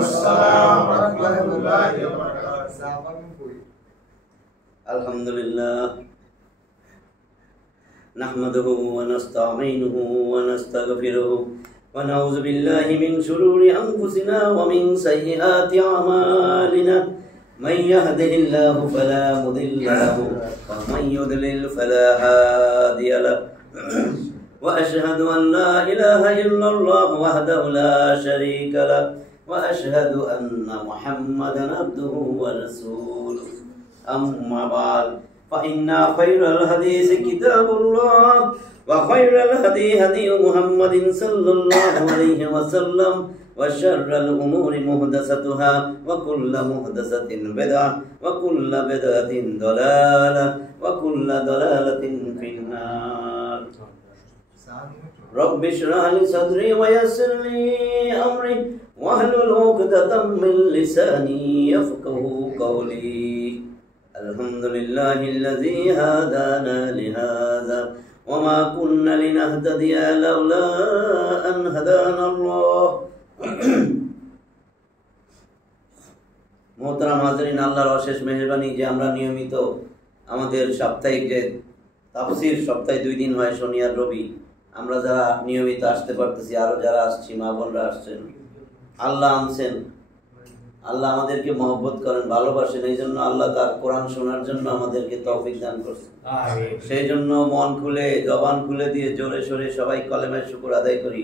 Waalaikumsalam warahmatullahi wabarakatuh. Alhamdulillah. Nahmaduhu wa nasta'inuhu wa nastaghfiruhu wa na'udzu billahi min shururi anfusina wa min sayyiati a'malina. Man yahdihillahu fala mudilla lahu wa man yudlil fala hadiya lahu. Wa ashhadu an la ilaha illallah wahdahu la sharika lahu wa ashhadu anna Muhammadan abduhu wa rasuluhu. Amma ba'd. Fa inna khairal hadisi kitabullah wa khairal hadi hadi Muhammadin sallallahu alaihi wasallam wa syarral umuri muhdatsatuha wa kullu muhdatsatin bid'ah wa kullu bid'atin dhalalah wa kullu dhalalatin finnar. Rabbi shrah li sadri wa yassir li amri wahlul 'uqdatam min lisani yafqahu qawli. Alhamdulillahilladzi hadana lihadza wa ma kunna linahtadiya laula an hadana Allah. মোহতারাম হাজরিন, আল্লাহর অশেষ মেহেরবানি যে আমরা নিয়মিত আমাদের সাপ্তাহিক যে তাফসীর সপ্তাহে 2 দিন হয়, শনি আর রবি, আমরা যারা নিয়মিত আসতে পারতেছি, আরো যারা আসছি, মা বোনরা আসছেন, আল্লাহ আনছেন, আল্লাহ আমাদেরকে মহব্বত করেন, ভালোবাসেন, এই জন্য আল্লাহ তার কোরআন শোনার জন্য আমাদেরকে তৌফিক দান করছেন। সেই জন্য মন খুলে, জবান খুলে দিয়ে জোরে সোরে সবাই কলেমার শুকর আদায় করি,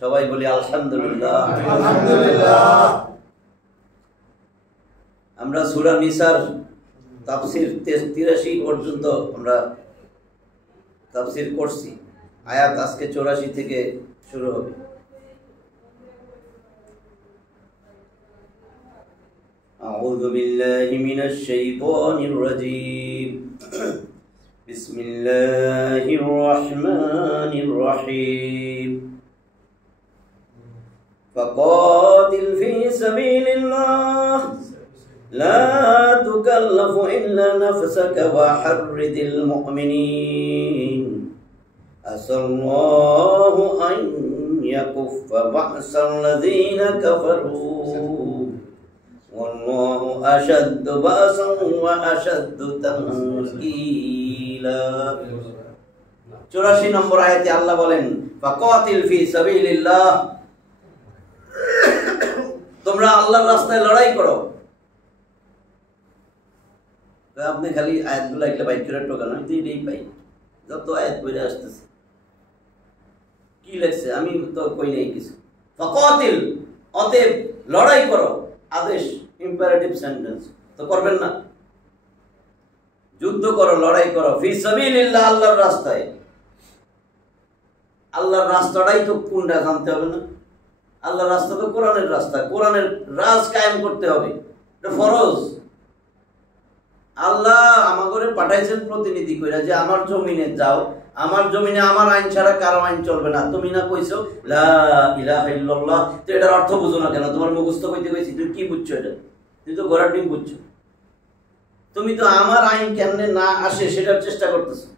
সবাই বলি আলহামদুলিল্লাহ। আলহামদুলিল্লাহ। আমরা সূরা নিসার তাফসীর 83 পর্যন্ত আমরা তাফসীর করছি, আয়াত আজকে 84 থেকে শুরু হবে। আউযু বিল্লাহি মিনাশ শাইতানির রাজীম। বিসমিল্লাহির রাহমানির রাহিম। ফাকাতিল ফি সাবিলিল্লাহ লা তুকাল্লাফু ইল্লা নাফসাকা ওয়া হাররিদিল মুমিনিন। আসাল্লাহু আন ইয়াকুফা বা'সাল্লাযীনা কাফারু ওয়াল্লাহু আশাদ্দু বা'সান ওয়া আশাদ্দু তানকীলা। 84 নম্বর আয়াতে আল্লাহ বলেন, ফাকাতিল ফি সাবিলিল্লাহ, তোমরা আল্লাহর রাস্তায় লড়াই করো। আপনি খালি আয়াতগুলো একটা বাইক করে টোকান, আমি তো এটাই পাই, যত আয়াত পড়ে আসতেছে। কি লেখছে আমি তো কই নাই কিছু। ফাকাতিল, অতএব লড়াই করো, আদেশ, ইম্পারেটিভ সেন্টেন্স, তো করবেন না। যুদ্ধ করো, লড়াই করো, ফি সাবিলিল্লাহ, আল্লাহর রাস্তায়। আল্লাহর রাস্তাটাই তো কোনটা জানতে হবে না? আল্লাহর রাস্তা তো কোরআনের রাস্তা, কোরআনের রাজ কায়েম করতে হবে, এটা ফরজ। আল্লাহ আমাকে পাঠাইছেন প্রতিনিধি কইরা যে আমার জমিনে যাও, আমার জমিনে আমার আইন ছাড়া কারো আইন চলবে না। তুমি না কইছো লা ইলাহা ইল্লাল্লাহ, তো এটার অর্থ বুঝো না কেন? তোমার মুখস্থ কইতে কইছি, তুমি কি বুঝছো? এটা তুমি তো ঘোড়ার ডিম বুঝছো। তুমি তো আমার আইন কেমনে না আসে সেটার চেষ্টা করতেছো।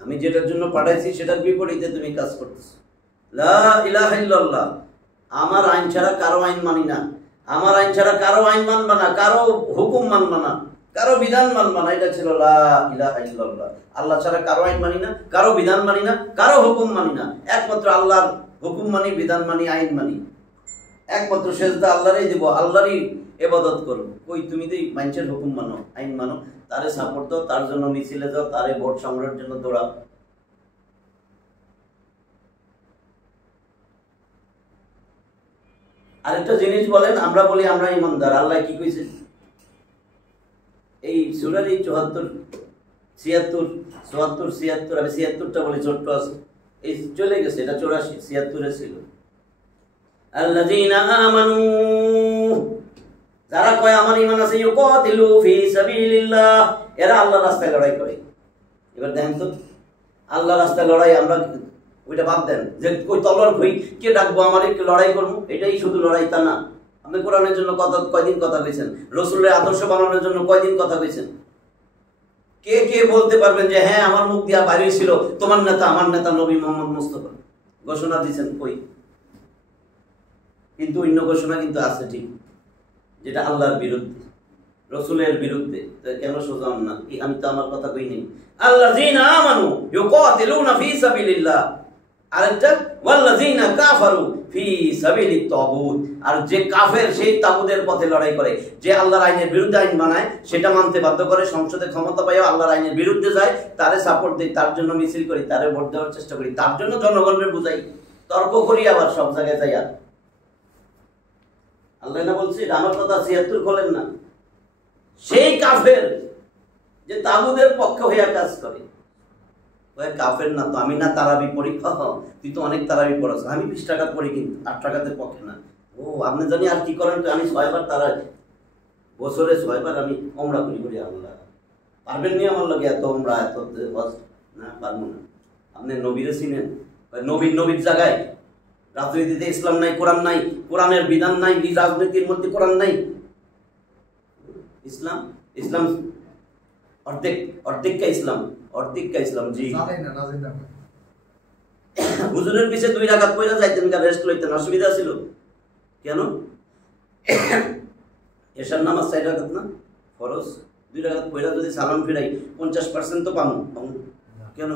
আমি যেটার জন্য পাঠাইছি সেটার বিপরীতে তুমি কাজ করতেছো। লা ইলাহা ইল্লাল্লাহ, আমার আইন ছাড়া কারো আইন মানি না, আমার আইন ছাড়া কারো আইন মানবা না, কারো হুকুম মানবা না, কারো বিধান মানবা না। এটা ছিল লা ইলাহা ইল্লাল্লাহ। আল্লাহ ছাড়া কারো আইন মানি না, কারো বিধান মানি না, কারো হুকুম মানি না, একমাত্র আল্লাহর হুকুম মানি, বিধান মানি, আইন মানি। একমাত্র সেজদা আল্লাহরই দিব, আল্লাহরই ইবাদত করো। কই তুমি তো মানুষের হুকুম মানো, আইন মানো, তারে সাপোর্ট দাও, তার জন্য মিছিলে যাও, তারে ভোট সংগ্রহের জন্য দৌড়াও। আরেকটা জিনিস বলেন, আমরা বলি আমরা ইমানদার, আল্লাহ কি কইছে? এই সূরার এই 74, 76, 74, 76, আমি 76টা বলি, ছোট্ট আছে, এই চলে গেছে, এটা 84, 76 ছিল। আল্লাযীনা আমানু, যারা কয় আমার ঈমান আছে, ইউকাতিলু ফি সাবিলিল্লাহ, এরা আল্লাহর রাস্তায় লড়াই করে। এবার দেখেন তো, আল্লাহর রাস্তায় লড়াই, আমরা ওইটা বাদ দেন যে কই তলোয়ার ভই কে ডাকবো, আমার একটু লড়াই করবো, এটাই শুধু লড়াই তা না। আপনি কোরআনের জন্য কয়দিন কথা কইছেন? রাসূলের আদর্শ বানানোর জন্য কয়দিন কথা কইছেন? কে কে বলতে পারবেন যে হ্যাঁ আমার মুখ দিয়া বাইরে ছিল তোমার নেতা, আমার নেতা নবী মোহাম্মদ মুস্তাফা, ঘোষণা দিয়েছেন? কই? কিন্তু অন্য ঘোষণা কিন্তু আছে ঠিক, যেটা আল্লাহর বিরুদ্ধে, রসুলের বিরুদ্ধে। কেন সোজা না? আমি তো আমার কথা কইনি। আল্লাযীনা আমানু ইউকাতিলুনা ফী সাবিলিল্লাহ, আরেকটা ওয়াল্লাযীনা কাফারু ফী সাবিলিত তাগুত। আর যে কাফের সেই তাগুতের পথে লড়াই করে, যে আল্লাহর আইনের বিরুদ্ধে আইন বানায়, সেটা মানতে বাধ্য করে, সংসদে ক্ষমতা পাইও আল্লাহর আইনের বিরুদ্ধে যায়, তারে সাপোর্ট দেই, তার জন্য মিছিল করি, তারে ভোট দেওয়ার চেষ্টা করি, তার জন্য জনগণের বুঝাই, তর্ক করি, আবার সব জায়গায় যাই। আর আল্লাহ না বলছি, আমার কথা ৭৬ খোলেন না। সেই কাফের যে তাগুতের পক্ষে হইয়া কাজ করে, ওই কাফের না তো। আমি না তারাবি পড়ি, তুই তো অনেক তারাবি পড়াস, আমি ২০ টাকা পড়ি, কিন্তু ৮ টাকাতে পক্ষে না। ও আপনি জানি আর কি করেন? তো আমি ৬ বার তারা, বছরে ৬ বার আমি ওমরা করি। আল্লাহ পারবেন নি আমার লগে এত ওমরা, এত না, পারবো না। আপনি নবীরে চিনেন? নবীর জায়গায় রাজনীতিতে ইসলাম নাই, কোরআন নাই, কোরআনের বিধান নাই, রাজনীতির মধ্যে কোরআন নাই। ইসলাম অর্ধেকটা ইসলাম জি। হুজুরের পিছে 2 রাকাত পড়া যাইতেন, রেস্ট লইতেন, অসুবিধা ছিল কেন? এশার নামাজ 4 রাকাত না ফরজ, 2 রাকাত পড়া যদি সালাম ফিরাই 50% তো পাবো কেন?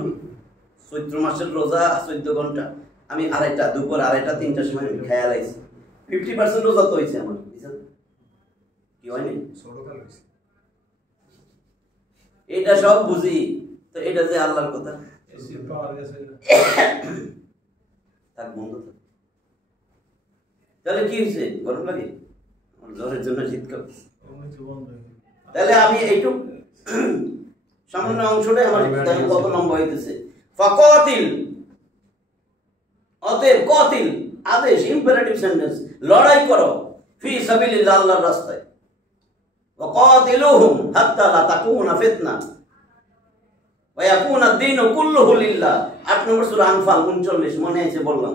চৈত্র মাসের রোজা 14 ঘন্টা, আমি 2:30 দুপুর 2:30 3টার সময় খেয়াল আইছি, 50% রোজা তো হয়েছে আমার, কি হয়নি? এটা সব বুঝি, তো এটা যে আল্লাহর কথা তার বন্ধ। তাহলে কি হয়েছে? গরম লাগে, জ্বরের জন্য শীতকাল। তাহলে আমি এইটুক সামান্য অংশটাই আমার কত লম্বা হইতেছে। ফাকাতিল, অতএব কাতিল আদেশ, ইম্পারেটিভ সেন্টেন্স, লড়াই করো, ফি সাবিলিল্লাহ, আল্লাহর রাস্তায়। ওয়াকাতিলুহুম হাত্তা লা তাকুনা ফিতনা ওয়া ইয়াকুনা আদ-দীনু কুল্লুহু লিল্লাহ। 8 নম্বর সূরা আনফাল 39, মনে আছে বললাম।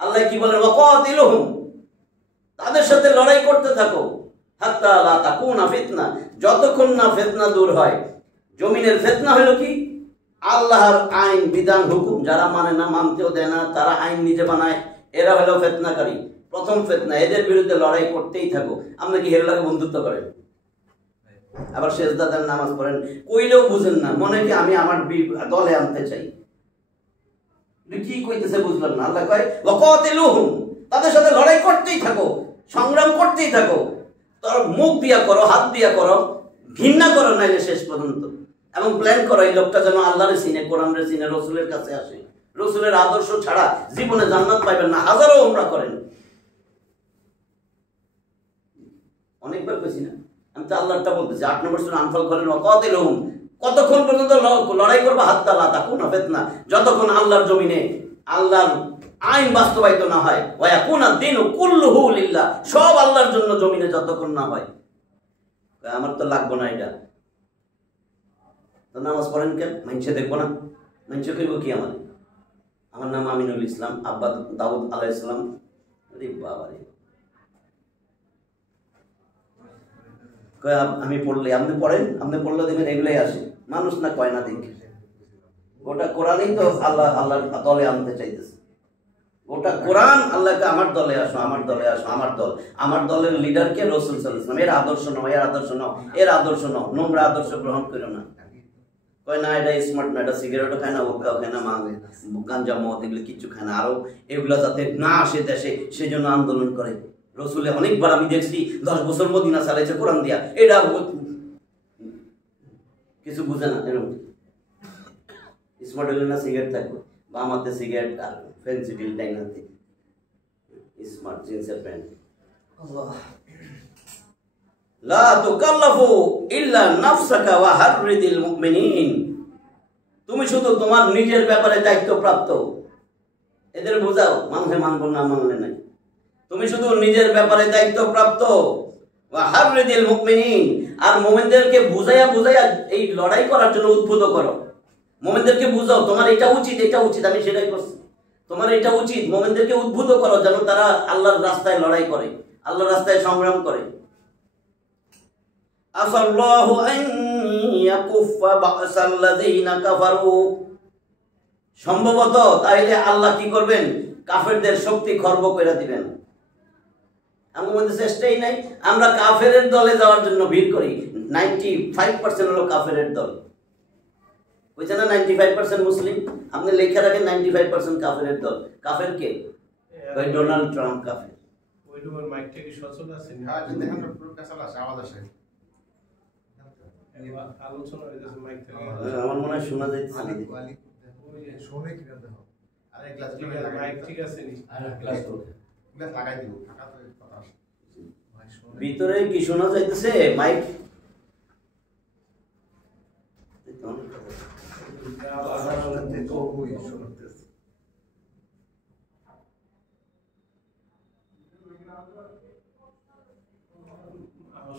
আল্লাহ কি বলেন? ওয়াকাতিলুহুম, তাদের সাথে লড়াই করতে থাকো, হাত্তা লা তাকুনা ফিতনা, যতক্ষণ না ফিতনা দূর হয়। জমিনের ফিতনা হলো কি? আল্লাহর আইন বিধান হুকুম যারা মানে না, মানতেও দেয় না, তারা আইন নিজে বানায়, এরা হলো ফিতনাকারী। প্রথম ফিতনা, এদের বিরুদ্ধে লড়াই করতেই থাকো। আপনি কি হের লাগে বন্ধুত্ব করেন? আবার সেজদা দেন, নামাজ পড়েন, কইলেও বুঝেন না, মনে কি আমি আমার দলে আনতে চাই। কি কইতেছে বুঝলাম না। আল্লাহ কয় ওয়াকাতিলুহুম, তাদের সাথে লড়াই করতেই থাকো, সংগ্রাম করতেই থাকো। তোর মুখ দিয়া করো, হাত দিয়া করো, ঘৃণা করো নাইলে শেষ পর্যন্ত। এবং প্ল্যান করো এই লোকটা যেন আল্লাহর চিনে, কোরআনের চিনে, রসুলের কাছে আসে। রসুলের আদর্শ ছাড়া জীবনে জান্নাত পাইবেন না। হাজারো ওমরা করেন, অনেকবার কইছি না আমি তো আল্লাহটা বলতেছি। 8 নম্বর সূরা আনফাল করেন ওয়াকাতিলুহুম, কতক্ষণ পর্যন্ত লড়াই করবে? হাত্তা লা তাকুনা ফিতনা, যতক্ষণ আল্লাহর জমিনে আল্লাহর আইন বাস্তবায়িত না হয়। ওয়া ইয়াকুনা আদ-দীনু কুল্লুহু লিল্লাহ, সব আল্লাহর জন্য জমিনে যতক্ষণ না হয়। আমার তো লাগবে না এটা, তো নামাজ পড়েন কেন? মানুষে দেখবো না? মানুষে কইব কি? আমার নাম আমিনুল ইসলাম, আব্বা দাউদ আলাইহিস সালাম। আরে বাবা রে, আমি পড়লে, আপনি পড়েন, আপনি পড়লে দেখবেন এগুলাই আসে। মানুষ না কয় না, দেখে গোটা কোরআনই তো আল্লাহর দলে আনতে চাইতেছে। গোটা কোরআন আল্লাহকে আমার দলে আসো, আমার দলে আসো, আমার দলের লিডারকে রাসূল সাল্লাল্লাহু আলাইহি ওয়াসাল্লাম। এর আদর্শ নাও, এর আদর্শ নাও, এর আদর্শ নাও, নোংরা আদর্শ গ্রহণ করো না। কয় না এটা স্মার্ট না, এটা সিগারেটও খায় না, হুক্কাও খায় না, গাঞ্জা মদ এগুলো কিচ্ছু খায় না, আরো এগুলা যাতে না আসে দেশে সেজন্য আন্দোলন করে। রসুলে অনেকবার আমি দেখছি 10 বছর মদিনা চালাইছে কোরআন দিয়া, এটা কিছু বুঝে না। এরকম স্মার্ট হইলে না সিগারেট থাকবে, বা আমাদের সিগারেট আর ফেন্সিডিল ডাইনাতে স্মার্ট জিন্সের প্যান্ট। লা তুকাল্লাফু ইল্লা নাফসাকা ওয়া হাররিদিল মুমিনিন, তুমি শুধু তোমার নিজের ব্যাপারে দায়িত্বপ্রাপ্ত। এদের বোঝাও, মানলে মানবো না মানলে নাই। তুমি শুধু নিজের ব্যাপারে দায়িত্বপ্রাপ্ত। ওয়া হাররিদিল মুমিনিন, আর মুমিনদেরকে বুঝাইয়া এই লড়াই করার জন্য উদ্বুদ্ধ করো। মুমিনদেরকে বুঝাও তোমার এটা উচিত, এটা উচিত, আমি সেটাই করছি, তোমার এটা উচিত। মুমিনদেরকে উদ্বুদ্ধ করো যেন তারা আল্লাহর রাস্তায় লড়াই করে, আল্লাহর রাস্তায় সংগ্রাম করে। আসাল্লাহু আন ইয়াকুফা বাসাল্লাযিনা কাফারু, সম্ভবত তাইলে আল্লাহ কি করবেন? কাফেরদের শক্তি খর্ব করে দিবেন। আমার মধ্যে চেষ্টাই নাই। আমরা কাফেরের দলে যাওয়ার জন্য ভিড় করি। 95% হলো কাফেরের দল। বুঝছে না? 95% মুসলিম। আপনি লেখা রাখেন 95% কাফেরের দল। কাফের কে? ওই ডোনাল্ড ট্রাম্প কাফের। ওই রুমের মাইকটা কি সচল আছে? হ্যাঁ, যদি দেখেন পুরো কাঁচাল আসে, আওয়াজ আসে। আলোচনা হইতেছে মাইক থেকে। আমার মনে হয় শোনা যাইতেছে না। ওই যে শোনে কিনা দেখো। আরে গ্লাস ঠিক আছে, মাইক ঠিক আছে নি? গ্লাস লাগাই দিব। টাকা তো কথা আসে। ভিতরে কি শোনা যাইতেছে? মাইক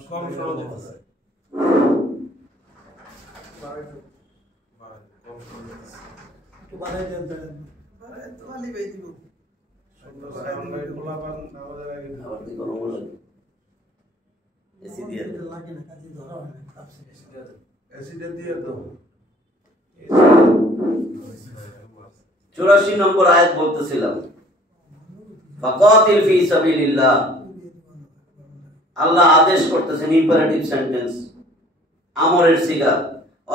কম শোনা যেতেছে। আমরা খোলাপান আমাদের আগে আবার কি কোনো বলে এসি দিয়ে দাও। এসিটা দিয়ে দাও। 84 নম্বর আয়াত বলতেছিলাম, ফাকাতিল ফি সাবিলিল্লাহ। আল্লাহ আদেশ করতেছেন, ইম্পারেটিভ সেন্টেন্স, আমরের সিগা।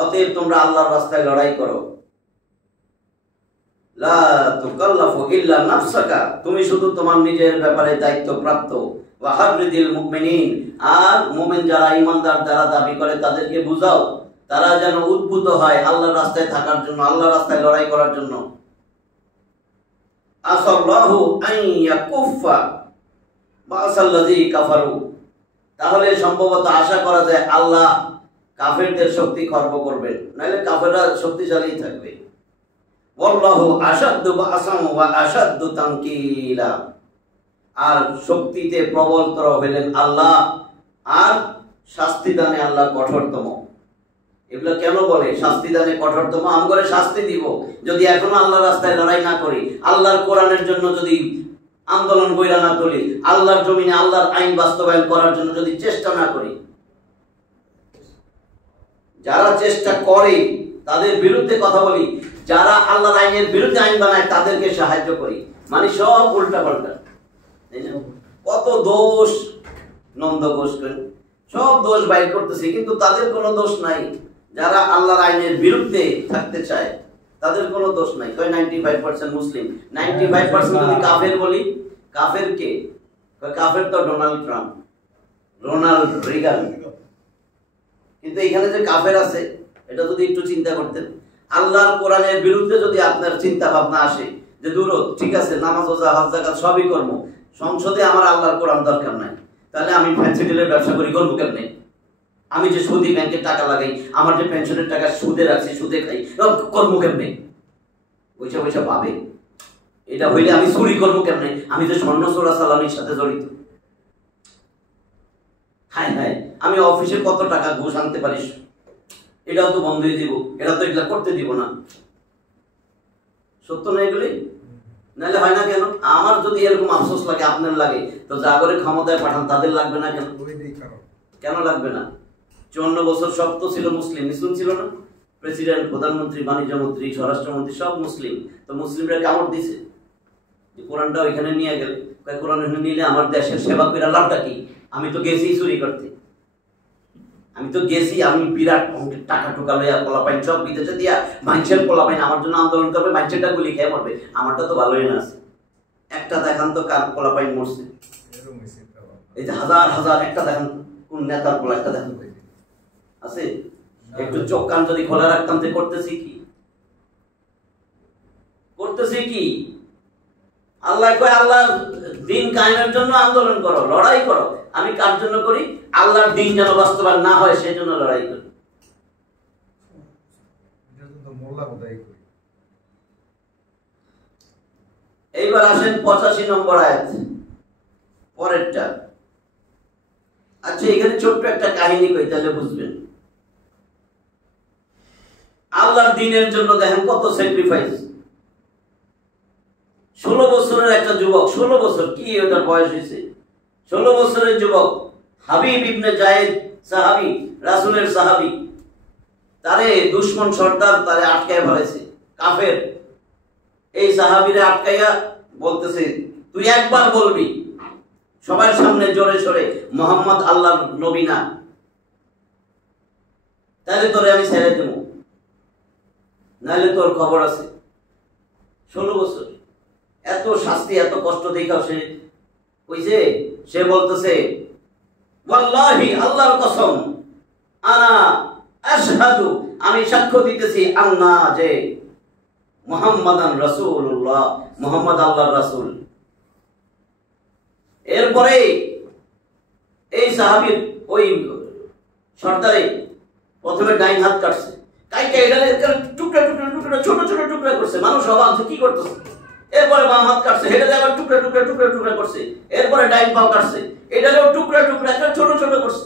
অতএব তোমরা আল্লাহর রাস্তায় লড়াই করো। লা তুকাল্লাফু ইল্লা নাফসাকা, তুমি শুধু তোমার নিজের ব্যাপারে দায়িত্বপ্রাপ্ত। ওয়া হাবরিদিল মুমিনিন, আর মুমিন যারা ঈমানদার যারা দাবি করে তাদেরকে বুঝাও, তারা যেন উদ্বুদ্ধ হয় আল্লাহর রাস্তায় থাকার জন্য, আল্লাহর রাস্তায় লড়াই করার জন্য। আসাল্লাহু আন ইয়াকুফা বাসাল্লাযী কাফারু, তাহলে সম্ভবত আশা করা যায় আল্লাহ কাফেরদের শক্তি খর্ব করবেন, নাহলে কাফেররা শক্তিশালী থাকবে। ওয়াল্লাহু আশাদ্দু বাসান ওয়া আশাদ্দু তানকিলা, আর শক্তিতে প্রবলতর হলেন আল্লাহ, আর শাস্তিদানে আল্লাহ কঠোরতম। এগুলো কেন বলে শাস্তিদানে কঠোরতম? আমগরে শাস্তি দিব যদি এখনো আল্লাহর রাস্তায় লড়াই না করি, আল্লাহর কোরআনের জন্য যদি আন্দোলন কইরা না তুলি, আল্লাহর জমিনে আল্লাহর আইন বাস্তবায়ন করার জন্য যদি চেষ্টা না করি। যারা চেষ্টা করে তাদের বিরুদ্ধে কথা বলি, যারা আল্লাহর আইনের বিরুদ্ধে আইন বানায় তাদেরকে সাহায্য করি, মানে সব উল্টা পাল্টা। কত দোষ নন্দ ঘোষ করেন, সব দোষ বাইর করতেছে, কিন্তু তাদের কোনো দোষ নাই। যারা আল্লাহর আইনের বিরুদ্ধে থাকতে চায় তাদের কোনো দোষ নাই। 95% মুসলিম, 95% যদি কাফের বলি, কাফের কে? কাফের তো ডোনাল্ড ট্রাম্প, রোনাল্ড রিগান। কিন্তু এখানে যে কাফের আছে এটা যদি একটু চিন্তা করতেন, আল্লাহর কোরআনের বিরুদ্ধে যদি আপনার চিন্তা ভাবনা আসে যে দূর, ঠিক আছে নামাজ রোজা হজ যাকাত সবই কর্ম, সংসদে আমার আল্লাহর কোরআন দরকার নাই, তাহলে আমি ফ্যান্সি ডিলের ব্যবসা করি, করবো কেমনে? আমি যে সুদি ব্যাংকে টাকা লাগাই, আমার যে পেনশনের টাকা সুদে রাখছি, সুদে খাই, করবো কেমনে? পয়সা পয়সা পাবে, এটা হইলে আমি চুরি করবো কেমনে? আমি তো স্বর্ণ চোরা চালানির সাথে জড়িত। হ্যাঁ হ্যাঁ, আমি অফিসে কত টাকা ঘুষ আনতে পারিস, এটাও তো বন্ধ হয়ে দিব, এটা তো এগুলা করতে দিব না। সত্য না এগুলি? নাহলে হয় না কেন? আমার যদি এরকম আফসোস লাগে, আপনার লাগে, তো যা করে ক্ষমতায় পাঠান তাদের লাগবে না কেন? কেন লাগবে না? 54 বছর সব তো ছিল মুসলিম, মুসলিম ছিল না? প্রেসিডেন্ট, প্রধানমন্ত্রী, বাণিজ্য মন্ত্রী, স্বরাষ্ট্রমন্ত্রী সব মুসলিম। তো মুসলিমরা কামড় দিছে যে কোরআনটা ওইখানে নিয়ে গেলে, কোরআন ওইখানে নিলে আমার দেশের সেবা করে লাভটা কি? আমি তো গেছি চুরি করতে, আমি তো গেছি, আমি বিরাট অঙ্কের টাকা টুকা লইয়া পোলাপাইন সব বিদেশে দিয়া মানুষের পোলাপাইন আমার জন্য আন্দোলন করবে, মানুষেরটা গুলি খেয়ে মরবে, আমারটা তো ভালোই না আছে। একটা দেখান তো কার পোলাপাইন মরছে? এই যে হাজার হাজার, একটা দেখান কোন নেতার পোলা, একটা দেখান আছে? একটু চোখ কান যদি খোলা রাখতাম যে করতেছি কি, করতেছি কি? আল্লাহ কয় আল্লাহর দিন কায়েমের জন্য আন্দোলন করো, লড়াই করো। আমি কার জন্য করি? আল্লাহর দিন যেন বাস্তবায়ন না হয় সেই জন্য লড়াই করি। এইবার আসেন 85 নম্বর আয়াত, পরেরটা। আচ্ছা, এখানে ছোট্ট একটা কাহিনী কই, তাহলে বুঝবেন। আল্লাহর দিনের জন্য দেখেন কত স্যাক্রিফাইস। 16 বছরের একটা যুবক, 16 বছর, কি ওটার বয়স হয়েছে? 16 বছরের যুবক হাবিব ইবনে জায়েদ সাহাবী, রাসূলের সাহাবী, তারে দুশমন সর্দার তারে আটকায় ফেলেছে, কাফের। এই সাহাবীরে আটকাইয়া বলতেছে, তুই একবার বলবি সবার সামনে জোরে সরে মোহাম্মদ আল্লাহর নবী না, তাহলে তোরে আমি ছেড়ে দেব, নাহলে তোর খবর আছে। 16 বছর এত শাস্তি এত কষ্ট দেখাও সে কইছে, সে বলতেছে ওয়াল্লাহি আল্লাহর কসম, আনা আশহাদু আমি সাক্ষ্য দিতেছি আন্না যে মুহাম্মাদান রাসূলুল্লাহ, মুহাম্মদ আল্লাহর রাসূল। এরপরে এই সাহাবীর ওই সর্দারে প্রথমে ডাইন হাত কাটছে, কাইটা এটারে টুকরা টুকরা টুকরা ছোট ছোট টুকরা করছে, মানুষ অবাক কি করতেছে। এরপরে বাম হাত কাটছে, এটারে আবার টুকরা টুকরা টুকরা টুকরা করছে। এরপরে ডাইন পাও কাটছে, এটারেও টুকরা টুকরা একটা ছোট ছোট করছে।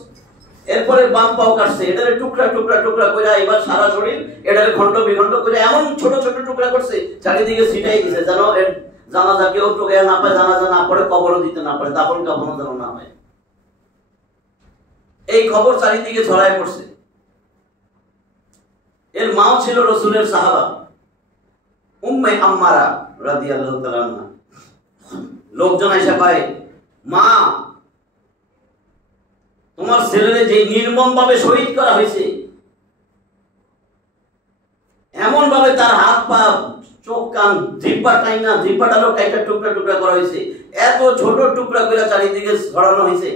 এরপরে বাম পাও কাটছে, এটারে টুকরা টুকরা টুকরা করে এবার সারা শরীর এটারে খণ্ড বিখণ্ড করে এমন ছোট ছোট টুকরা করছে, চারিদিকে ছিটাই দিছে যেন এর জানাজা কেউ টুকে না পায়, জানাজা না পড়ে, কবরও দিতে না পারে, দাফন কাফনও যেন না হয়। এই খবর চারিদিকে ছড়ায় পড়ছে। এর মাও ছিল রাসূলের সাহাবা উম্মে আম্মারা রাদিয়াল্লাহু তাআলা আনহা। লোকজন এসে কয়, মা তোমার ছেলেরে যে নির্মম ভাবে শহীদ করা হয়েছে, এমন ভাবে তার হাত পা চোখ কান জিহ্বা টাইনা জিহ্বাটারও কাইটা টুকরা টুকরা করা হয়েছে, এত ছোট টুকরা করে চারিদিকে ছড়ানো হয়েছে,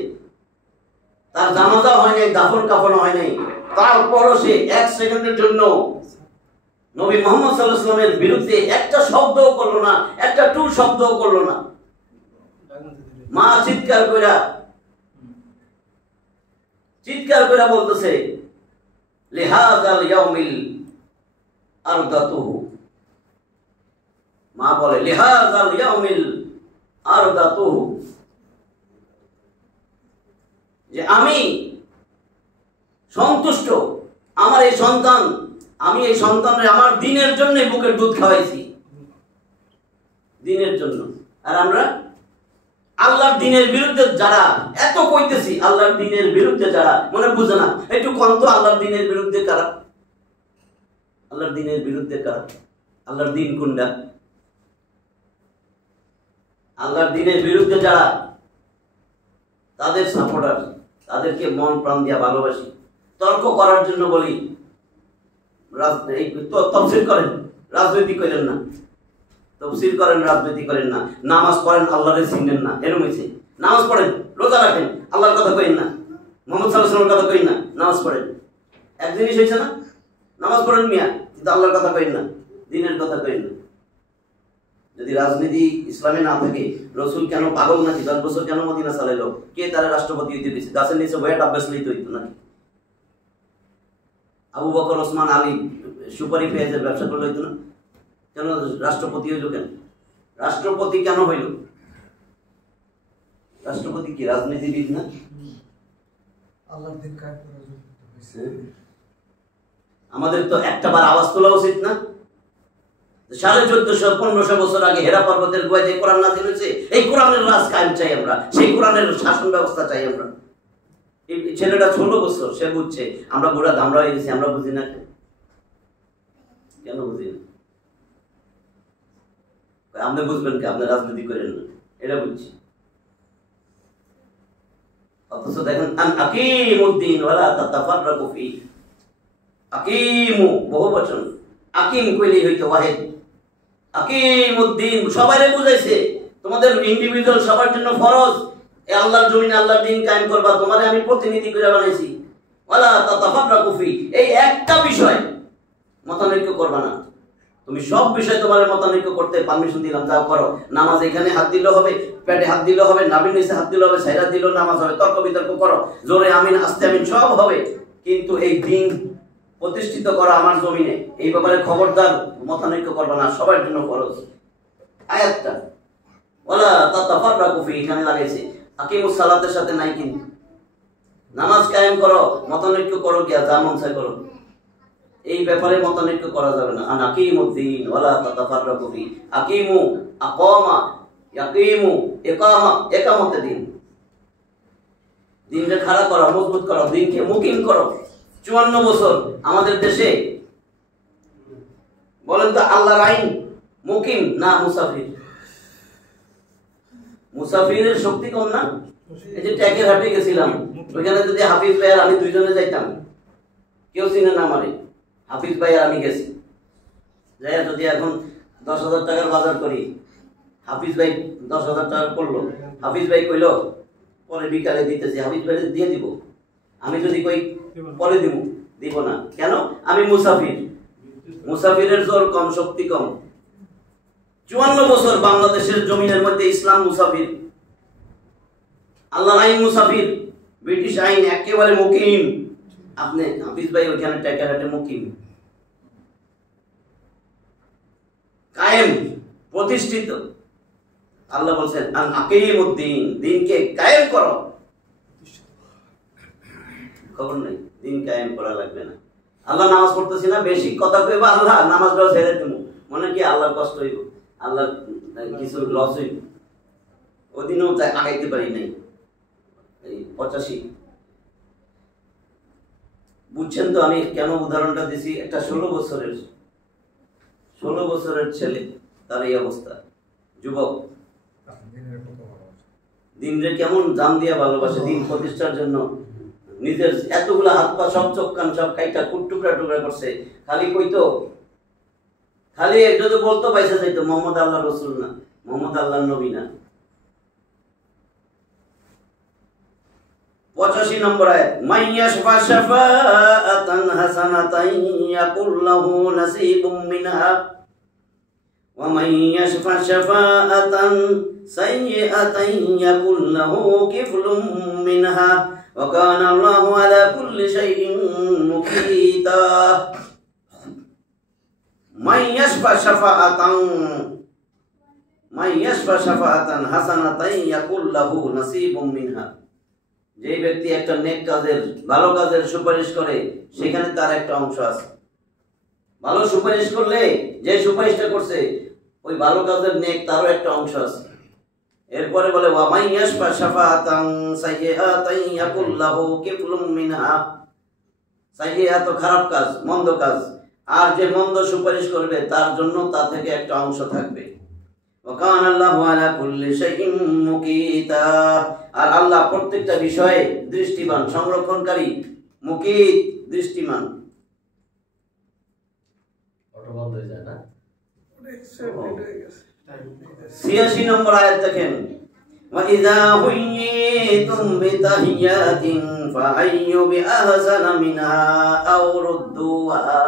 তার জানাজা হয় নাই, দাফন কাফন হয় নাই, তারপরও সে 1 সেকেন্ডের জন্য নবী মুহাম্মদ সাল্লাল্লাহু আলাইহি ওয়াসাল্লামের বিরুদ্ধে একটা শব্দও করলো না, একটা টু শব্দও করলো না। মা চিৎকার কইরা বলতেছে, লিহাযাল ইয়াউমিল আরদাতুহু, মা বলে লিহাযাল ইয়াউমিল আরদাতুহু, যে আমি সন্তুষ্ট, আমার এই সন্তান, আমি এই সন্তানরে আমার দ্বীনের জন্য বুকের দুধ খাওয়াইছি, দ্বীনের জন্য। আর আমরা আল্লাহর দ্বীনের বিরুদ্ধে যারা এত কইতেছি, আল্লাহর দ্বীনের বিরুদ্ধে যারা মনে বুঝে না, একটু কোন তো আল্লাহর দ্বীনের বিরুদ্ধে কারা, আল্লাহর দ্বীনের বিরুদ্ধে কারা, আল্লাহর দ্বীন কোনটা? আল্লাহর দ্বীনের বিরুদ্ধে যারা, তাদের সাপোর্টার, তাদেরকে মন প্রাণ দিয়া ভালোবাসি। তর্ক করার জন্য বলি, তফসির করেন, রাজনীতি করেন না, তফসির করেন, রাজনীতি করেন না, নামাজ পড়েন, আল্লাহরে চিনেন না, এরকম হয়েছে। নামাজ পড়েন, রোজা রাখেন, আল্লাহর কথা কইেন না, মুহাম্মদ সাল্লাল্লাহু আলাইহি ওয়াসাল্লামের কথা কইেন না, নামাজ পড়েন, এক জিনিস হয়েছে না? নামাজ পড়েন মিয়া, কিন্তু আল্লাহর কথা কইেন না, দ্বীনের কথা কইেন না। যদি রাজনীতি ইসলামে না থাকে, রসুল কেন পাগল নাকি 10 বছর কেন মদিনা চালাইলো? কে তারা রাষ্ট্রপতি হইতে দিয়েছে? গাছের নিচে বইয়া ডাব্বাস লইতে হইতো নাকি? আবু বকর, ওসমান, আলী সুপারি পেঁয়াজের ব্যবসা করলে হইতো না? কেন রাষ্ট্রপতি হইল? কেন রাষ্ট্রপতি কেন হইল? রাষ্ট্রপতি কি রাজনীতিবিদ না? আমাদের তো একটা বার আওয়াজ তোলা উচিত না? 1450-1500 বছর আগে হেরা পর্বতের গুহায় যে কোরআন নাযিল হয়েছে, এই কোরআনের রাজ কায়েম চাই আমরা, সেই কোরআনের শাসন ব্যবস্থা চাই আমরা। এই ছেলেটা 16 বছর, সে বুঝছে, আমরা বুড়া দামড়া হয়ে গেছি, আমরা বুঝি না। কেন বুঝি না? আপনি বুঝবেন কি? আপনি রাজনীতি করেন না, এটা বুঝছি। অথচ দেখেন, আন আকিমুদ্দিন ওয়ালা তাতাফাররাকু ফি, আকিমু বহু বচন, আকিম কইলেই হইতো ওয়াহিদ, আকিমুদ্দিন সবাইরে বুঝাইছে, তোমাদের ইন্ডিভিজুয়াল সবার জন্য ফরজ, এই আল্লাহর জমিনে আল্লাহর দ্বীন কায়েম করবা, তোমারে আমি প্রতিনিধি করে বানাইছি। ওয়ালা তাতাফাররাকু ফি, এই একটা বিষয় মতানৈক্য করবা না। তুমি সব বিষয় তোমার মতানৈক্য করতে পারমিশন দিলাম, যাও করো। নামাজ এখানে হাত দিলেও হবে, পেটে হাত দিলেও হবে, নাভির নিচে হাত দিলেও হবে, সাইরা দিলেও নামাজ হবে, তর্ক বিতর্ক করো, জোরে আমিন আস্তে আমিন সব হবে, কিন্তু এই দ্বীন প্রতিষ্ঠিত করা আমার জমিনে, এই ব্যাপারে খবরদার মতানৈক্য করবা না, সবার জন্য ফরজ। আয়াতটা ওয়ালা তাতাফাররাকু ফি এখানে লাগাইছে, আকিমুস সালাতের সাথে নাই। কিন্তু নামাজ কায়েম করো, মতানৈক্য করো, কি যা মন চায় করো, এই ব্যাপারে মতানৈক্য করা যাবে না। আন আকিমুদ্দিন ওয়ালা তাতাফাররাকু ফি, আকিমু আকামা ইয়াকিমু ইকামা, ইকামতে দিন, দিনকে খাড়া করো, মজবুত করো, দিনকে মুকিম করো। 54 বছর আমাদের দেশে বলেন তো আল্লাহর আইন মুকিম না মুসাফির? মুসাফিরের শক্তি কম না? এই যে ট্যাকের হাটে গেছিলাম, ওইখানে যদি হাফিজ ভাই আর আমি দুইজনে যাইতাম, কেউ চিনে না আমারে, হাফিজ ভাই আর আমি গেছি, যাই যদি এখন 10,000 টাকার বাজার করি, হাফিজ ভাই 10,000 টাকা করলো, হাফিজ ভাই কইলো পরে বিকালে দিতেছি, হাফিজ ভাই দিয়ে দিব, আমি যদি কই পরে দিব না, কেন? আমি মুসাফির, মুসাফিরের জোর কম, শক্তি কম। 54 বছর বাংলাদেশের জমিনের মধ্যে ইসলাম মুসাফির, আল্লাহর আইন মুসাফির, ব্রিটিশ আইন একেবারে মুকিম। আপনি হাফিজ ভাই ওইখানে টাকাতে মুকিম, কায়েম, প্রতিষ্ঠিত। আল্লাহ বলছেন আন আকিমুদ্দিন, দিনকে কায়েম করো। খবর নাই, দিন কায়েম করা লাগবে না। আল্লাহ নামাজ পড়তেছি না, বেশি কথা কইবা, আল্লাহ নামাজটাও ছেড়ে দেবো, মনে কি আল্লাহর কষ্ট হইব, আল্লাহ কিছু লস হইব। ওদিনও আগাইতে পারি নাই, এই 85। বুঝছেন তো আমি কেন উদাহরণটা দিছি? একটা 16 বছরের ছেলে, তার এই অবস্থা, যুবক, দিনরে কেমন জান দিয়া ভালোবাসে, দিন প্রতিষ্ঠার জন্য নিজের এতগুলা হাত পা সব চোখ কান সব কাইটা টুকরা টুকরা করছে। খালি কইতো, খালি যদি বলতো পয়সা যাইতো মোহাম্মদ আল্লাহ রসুল না, মোহাম্মদ আল্লাহ নবী না। 85 নম্বর আয়াত, মাইয়াশফা শাফাআতান হাসানাতান ইয়াকুল লাহু নাসিবুম মিনহা ওয়া মাইয়াশফা শাফাআতান সাইয়্যাতান ইয়াকুল লাহু কিফলুম মিনহা ওয়া কানা আল্লাহু আলা কুল্লি শাইইন মুকিতা। মাইয়াশফা শাফাআতান হাসানাতান ইয়াকুল লাহু নাসিবুম মিনহা, যে ব্যক্তি একটা নেক কাজের, ভালো কাজের সুপারিশ করে, সেখানে তার একটা অংশ আছে। ভালো সুপারিশ করলে যে সুপারিশটা করছে ওই ভালো কাজের নেক তারও একটা অংশ আছে। এরপরে বলে ওয়া মাইয়াশফা শাফাআতান সাইয়্যাতান ইয়াকুল লাহু কিফলুম মিনহা, সাইয়্যাত খারাপ কাজ, মন্দ কাজ, আর যে মন্দ সুপারিশ করবে তার জন্য তা থেকে একটা অংশ থাকবে। ওয়া কানা আল্লাহু আলা কুল্লি শাইইন মুকিতা, আর আল্লাহ প্রত্যেকটা বিষয়ে দৃষ্টিবান, সংরক্ষণকারী, মুকিত, দৃষ্টিমান। অটো বন্ধ হয়ে যায় না? 86 নম্বর আয়াত দেখেন, ওয়া ইযা হুয়িতুম বিতাহিয়াতিন ফাহাইয়ু বিআহসানা মিনহা আও রুদ্দুহা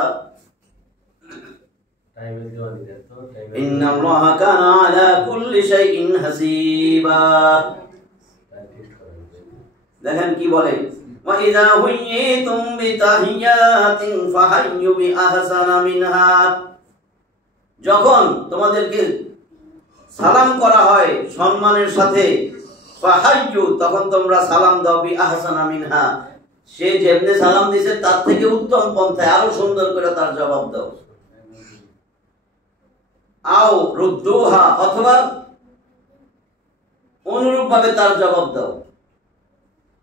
টাইমে দেওয়া দিতে তো টাইমে ইন্নাল্লাহা কানা আলা কুল্লি শাইইন হাসিবা। দেখেন কি বলে, ওয়া ইযা হুয়িতুম বিতাহিয়াতিন ফাহাইয়ু বিআহসানা মিনহা, যখন তোমাদেরকে সালাম করা হয় সম্মানের সাথে, ফাহাইয়ু, তখন তোমরা সালাম দাও, বিআহসানা মিনহা, সে যেমনে সালাম দিয়েছে তার থেকে উত্তম পন্থায় আরো সুন্দর করে তার জবাব দাও। আও রুদ্দুহা, অথবা অনুরূপ ভাবে তার জবাব দাও,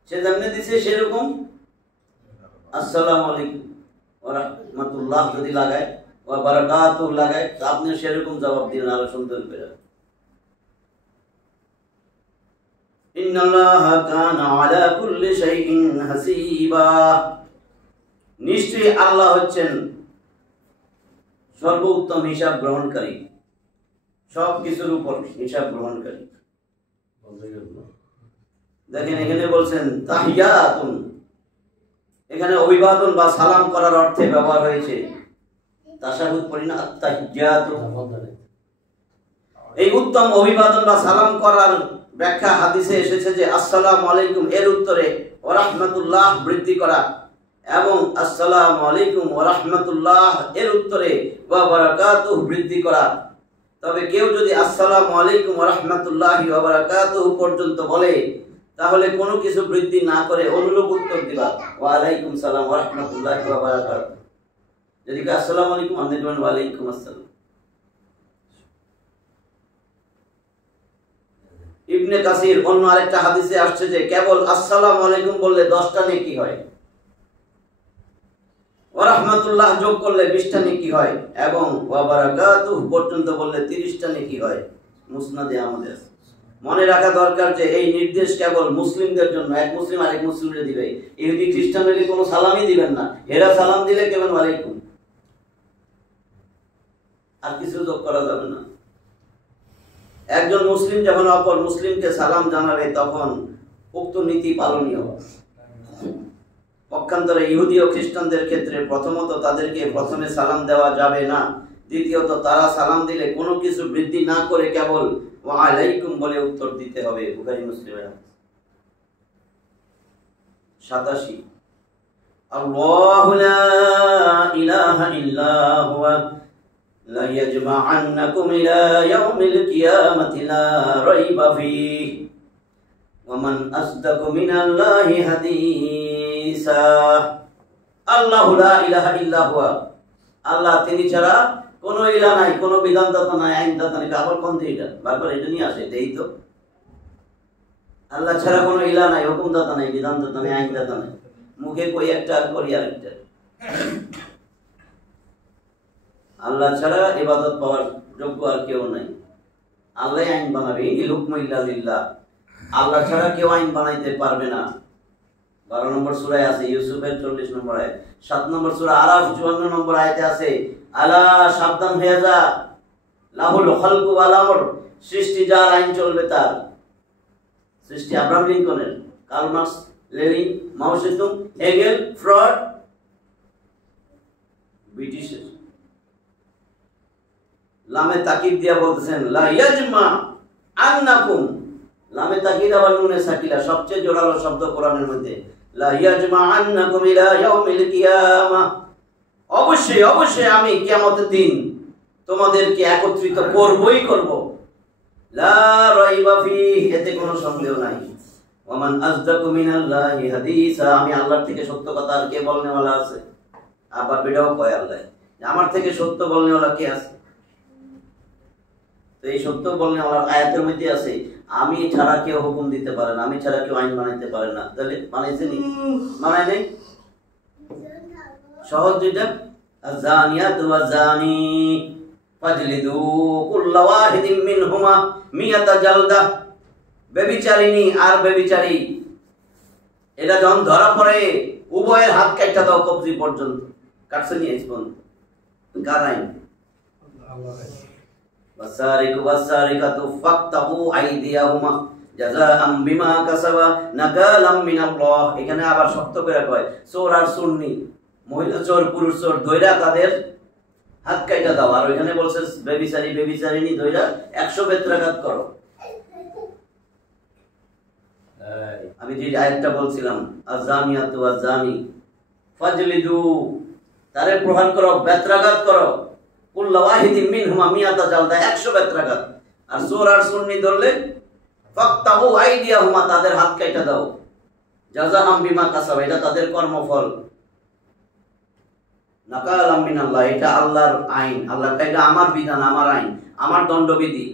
সে যেমনে দিছে সেরকম আসসালামু আলাইকুম ওয়া রাহমাতুল্লাহ যদি লাগায়, ওয়া বারাকাতুহু লাগায়, তো আপনি সেরকম জবাব দিন আরো সুন্দর করে। ইন্নাল্লাহা কানা আলা কুল্লি শাইইন হাসিবা, নিশ্চয়ই আল্লাহ হচ্ছেন সর্বোত্তম হিসাব গ্রহণকারী, সব কিছুর উপর হিসাব গ্রহণকারী। দেখেন এখানে বলছেন তাহিয়াতুন, এখানে অভিবাদন বা সালাম করার অর্থে ব্যবহার হয়েছে। তাশাহুদ পড়ি না, আত-তাহিয়াতু, এই উত্তম অভিবাদন বা সালাম করার ব্যাখ্যা হাদিসে এসেছে যে আসসালামু আলাইকুম এর উত্তরে ওয়া রাহমাতুল্লাহ বৃদ্ধি করা, এবং আসসালামু আলাইকুম ওয়া রাহমাতুল্লাহ এর উত্তরে ওয়া বারাকাতুহু বৃদ্ধি করা। তবে কেউ যদি আসসালামু আলাইকুম ওয়া রাহমাতুল্লাহি ওয়া বারাকাতুহু পর্যন্ত বলে, তাহলে কোনো কিছু বৃদ্ধি না করে অনুরূপ উত্তর দিবা, ওয়া আলাইকুম সালাম ওয়া রাহমাতুল্লাহি ওয়া বারাকাতুহু। যদি আসসালামু আলাইকুম আপনি বলেন ওয়া আলাইকুম আসসালাম। ইবনে কাসির অন্য আরেকটা হাদিসে আসছে যে কেবল আসসালামু আলাইকুম বললে 10টা নেকি হয়, ওয়া রাহমাতুল্লাহ যোগ করলে 20টা নেকি হয়, এবং ওয়া বারাকাতুহু পর্যন্ত বললে 30টা নেকি হয়। মুসনাদে আমাদের মনে রাখা দরকার যে এই নির্দেশ কেবল মুসলিমদের জন্য, এক মুসলিম আরেক মুসলিমকে দিবে। ইহুদি খ্রিস্টানরা কোনো সালামই দিবেন না, এরা সালাম দিলে কেবল ওয়ালাইকুম, আর কিছু যোগ করা যাবে না। একজন মুসলিম যখন অপর মুসলিমকে সালাম জানাবে তখন উক্ত নীতি পালনীয়। পক্ষান্তরে ইহুদি ও খ্রিস্টানদের ক্ষেত্রে প্রথমত তাদেরকে প্রথমে সালাম দেওয়া যাবে না, দ্বিতীয়ত তারা সালাম দিলে কোনো কিছু বৃদ্ধি না করে কেবল ওয়া আলাইকুম বলে উত্তর দিতে হবে। বুখারী মুসলিমের হাদিস। 87 আল্লাহু লা ইলাহা ইল্লা হুয়া লা ইয়াজমা'আন্নাকুম ইলা ইয়াউমিল কিয়ামাতি লা রাইবা ফীহি ওয়া মান আসদাকু মিনাল্লাহি হাদিসা। আল্লাহু লা ইলাহা ইল্লা হুয়া, আল্লাহ তিনি ছাড়া কোনো ইলাহ নাই, কোনো বিধানদাতা নাই, আইনদাতা নাই। আবার কোন দিকে বারবার এটা নিয়ে আসে, এই তো আল্লাহ ছাড়া কোনো ইলাহ নাই, হুকুমদাতা নাই, বিধানদাতা নাই, আইনদাতা নাই। মুখে কই একটা আর করি আরেকটা। আল্লাহ ছাড়া ইবাদত পাওয়ার যোগ্য আর কেউ নাই। আল্লাহ আইন বানাবে, ইনিল হুকমু ইল্লা লিল্লাহ। আল্লাহ ছাড়া কেউ আইন বানাইতে পারবে না। 12 নম্বর সূরায় আছে, ইউসুফের 40 নম্বর আয়াত। 7 নম্বর সূরা আরাফ 54 নম্বর আয়াতে আছে, আলা সাবধান হয়ে যা, লাহুল খালকু ওয়াল আমর, সৃষ্টি যার, আইন চলবে তার। সৃষ্টি আব্রাহাম লিঙ্কনের, কার্ল মার্কস, লেনিন, মাও সেতুং, হেগেল, ফ্রয়েড, ব্রিটিশের। লামে তাকিদ দিয়া বলতেছেন লা ইয়াজমা আন্নাকুম, লামে তাকিদ আবার নুনে সাকিলা, সবচেয়ে জোরালো শব্দ কোরআনের মধ্যে। লা ইয়াজমা আন্নাকুম ইলা ইয়াউমিল কিয়ামা, অবশ্যই অবশ্যই আমি কিয়ামতের দিন তোমাদেরকে একত্রিত করবই করব। লা রাইবা ফীহি, এতে কোনো সন্দেহ নাই। ওয়া মান আসদাকু মিনাল্লাহি হাদিসা, আমি আল্লাহর থেকে সত্য কথা আর কে বলনেওয়ালা আছে? আবার বেটাও কয় আল্লাহ, আমার থেকে সত্য বলনেওয়ালা কে আছে? তো এই সত্য বলনেওয়ালার আয়াতের মধ্যে আছে আমি ছাড়া কেউ হুকুম দিতে পারে না, আমি ছাড়া কেউ আইন বানাইতে পারে না। তাহলে বানাইছে নি? বানায় নাই। সহজ যেটা, আযানিয়াতু ওয়াযানি ফাজলিদু কুল্লা ওয়াহিদিন মিনহুমা মিয়াতা জালদা। ব্যভিচারিণী আর ব্যভিচারী এটা যখন ধরা পড়ে উভয়ের হাত কাটা দাও কবজি পর্যন্ত। কাটছে নি আইসপন কার আইন? ওয়াসারিকু ওয়াসারিকাতু ফাক্তাহু আইদিয়াহুমা জাযাআম বিমা কাসাবা নাকালাম মিনাল্লাহ। এখানে আবার শক্ত করে কয় চোর আর চোরনি, মহিলা চোর পুরুষ চোর ধইরা তাদের হাত কাটা দাও। আর ওইখানে বলছে ব্যভিচারী ব্যভিচারিণী ধইরা 100 বেত্রাঘাত করো। আমি যে আয়াতটা বলছিলাম, আযানিয়াতু ওয়াযানি ফাজলিদু, তারে প্রহার করো, বেত্রাঘাত করো, কুল্লা ওয়াহিদিন মিনহুমা মিয়াতা জালদা, 100 বেত্রাঘাত। আর চোর আর চোরনি ধরলে ফাক্তাহু আইদিয়াহুমা, তাদের হাত কাটা দাও, জাযাআম বিমা কাসাবা, এটা তাদের কর্মফল। নাকালাম মিনাল্লাহ, এটা আল্লাহর আইন, আল্লাহটা, এটা আমার বিধান, আমার আইন, আমার দণ্ডবিধি।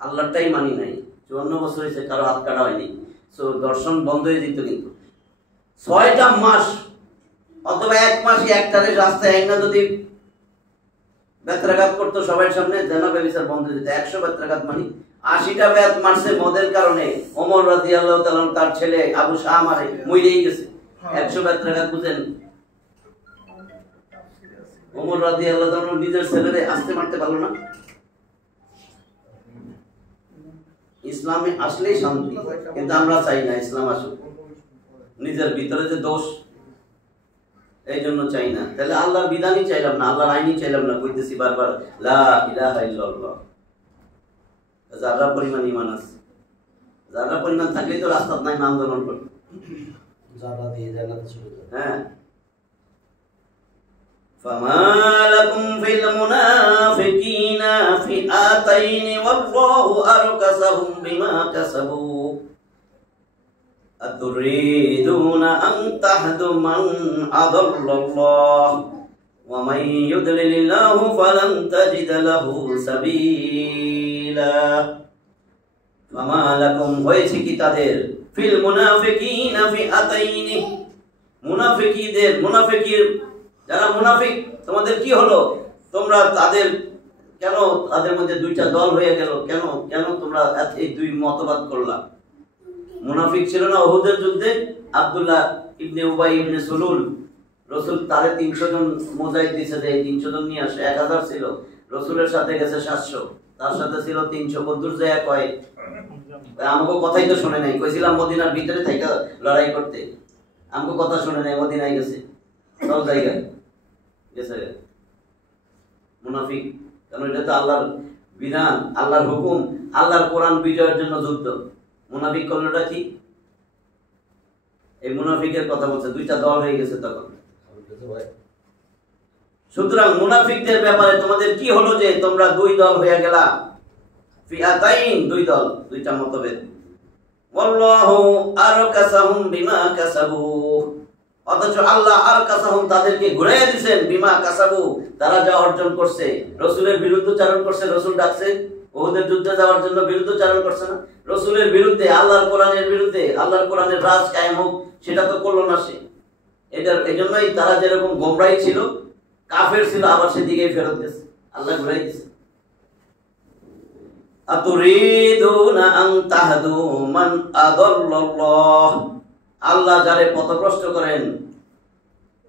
আল্লাহটাই মানি নাই। 54 বছর হয়েছে কারো হাত কাটা হয়নি। সো দর্শন বন্ধ হয়ে যেত। কিন্তু 6টা মাস অথবা 1 মাসই একটারে রাস্তায় আইনা যদি বেত্রাঘাত করতো সবার সামনে, যেন ব্যভিচার বন্ধ হয়ে যেত। 100 বেত্রাঘাত মানে 80টা বেত মারছে মদের কারণে। ওমর রাদিয়াল্লাহু তাআলা তার ছেলে আবু শাহ মারে মরেই গেছে। 100 বেত্রাঘাত বুঝেন? ওমর রাদিয়াল্লাহু তাআলা নিজের ছেলেরে আস্তে মারতে পারলো না। ইসলামে আসলেই শান্তি, কিন্তু আমরা চাই না ইসলাম আসুক। নিজের ভিতরে যে দোষ, এই জন্য চাই না। তাহলে আল্লাহর বিধানই চাইলাম না, আল্লাহর আইনই চাইলাম না। কইতেছি বারবার লা ইলাহা ইল্লাল্লাহ। যারা পরিমাণ ঈমান আছে, যারা পরিমাণ থাকলেই তো রাস্তা নাই আন্দোলন করবে, যারা দিয়ে জান্নাতে চলে যায়। হ্যাঁ। فما لكم في المنافقين فئتين والله أركسهم بما كسبوا أتريدون أن تهدوا من أضل الله ومن يضلل الله فلن تجد له سبيلا فما لكم হয়েছে কি তাদের ফিল মুনাফিকিনা ফিআতাইন, মুনাফিকীদের, মুনাফিকের যারা মুনাফিক, তোমাদের কি হলো? তোমরা তাদের কেন তাদের মধ্যে দুইটা দল হয়ে গেল? কেন কেন তোমরা এই দুই মতবাদ করলা? মুনাফিক ছিল না উহুদের যুদ্ধে? আব্দুল্লাহ ইবনে উবাই ইবনে সুলুল, রসুল তারে 300 জন মুজাহিদ দিয়েছে, যে 300 জন নিয়ে আসে। 1000 ছিল, রসুলের সাথে গেছে 700, তার সাথে ছিল 300। কদ্দুর যায় কয় আমাকে কথাই তো শুনে নাই, কইছিলাম মদিনার ভিতরে থাইকা লড়াই করতে, আমাকে কথা শুনে নাই, মদিনায় গেছে, সব জায়গায় গেছে মুনাফিক। কারণ এটা তো আল্লাহর বিধান, আল্লাহর হুকুম, আল্লাহর কোরআন বিজয়ের জন্য যুদ্ধ। মুনাফিক করলোটা কি? এই মুনাফিকের কথা বলছে, দুইটা দল হয়ে গেছে তখন। সুতরাং মুনাফিকদের ব্যাপারে তোমাদের কি হলো যে তোমরা দুই দল হয়ে গেলা? ফিআতাইন, দুই দল, দুইটা মতভেদ। ওয়াল্লাহু আরকাসাহুম বিমা কাসাবু, অথচ আল্লাহ আরকাসাহুম তাদেরকে ঘুরাইয়া দিবেন বিমা কাসাবু, তারা যা অর্জন করছে। রাসূলের বিরুদ্ধচারণ করছে, রাসূল ডাকছে উহুদের যুদ্ধে যাওয়ার জন্য, বিরুদ্ধচারণ করছে না? রাসূলের বিরুদ্ধে, আল্লাহর কোরআনের বিরুদ্ধে, আল্লাহর কোরআনের রাজ কায়েম হোক, সেটা তো করলো না সে। এজন্যই তারা যেরকম গোমরাহী ছিল, কাফের ছিল, আবার সেদিকেই ফেরত গেছে, আল্লাহ ঘুরাই দিয়েছে। আতুরিদুনা আন তাহদু মান আদাল্লাল্লাহ, আল্লাহ যারে পথভ্রষ্ট করেন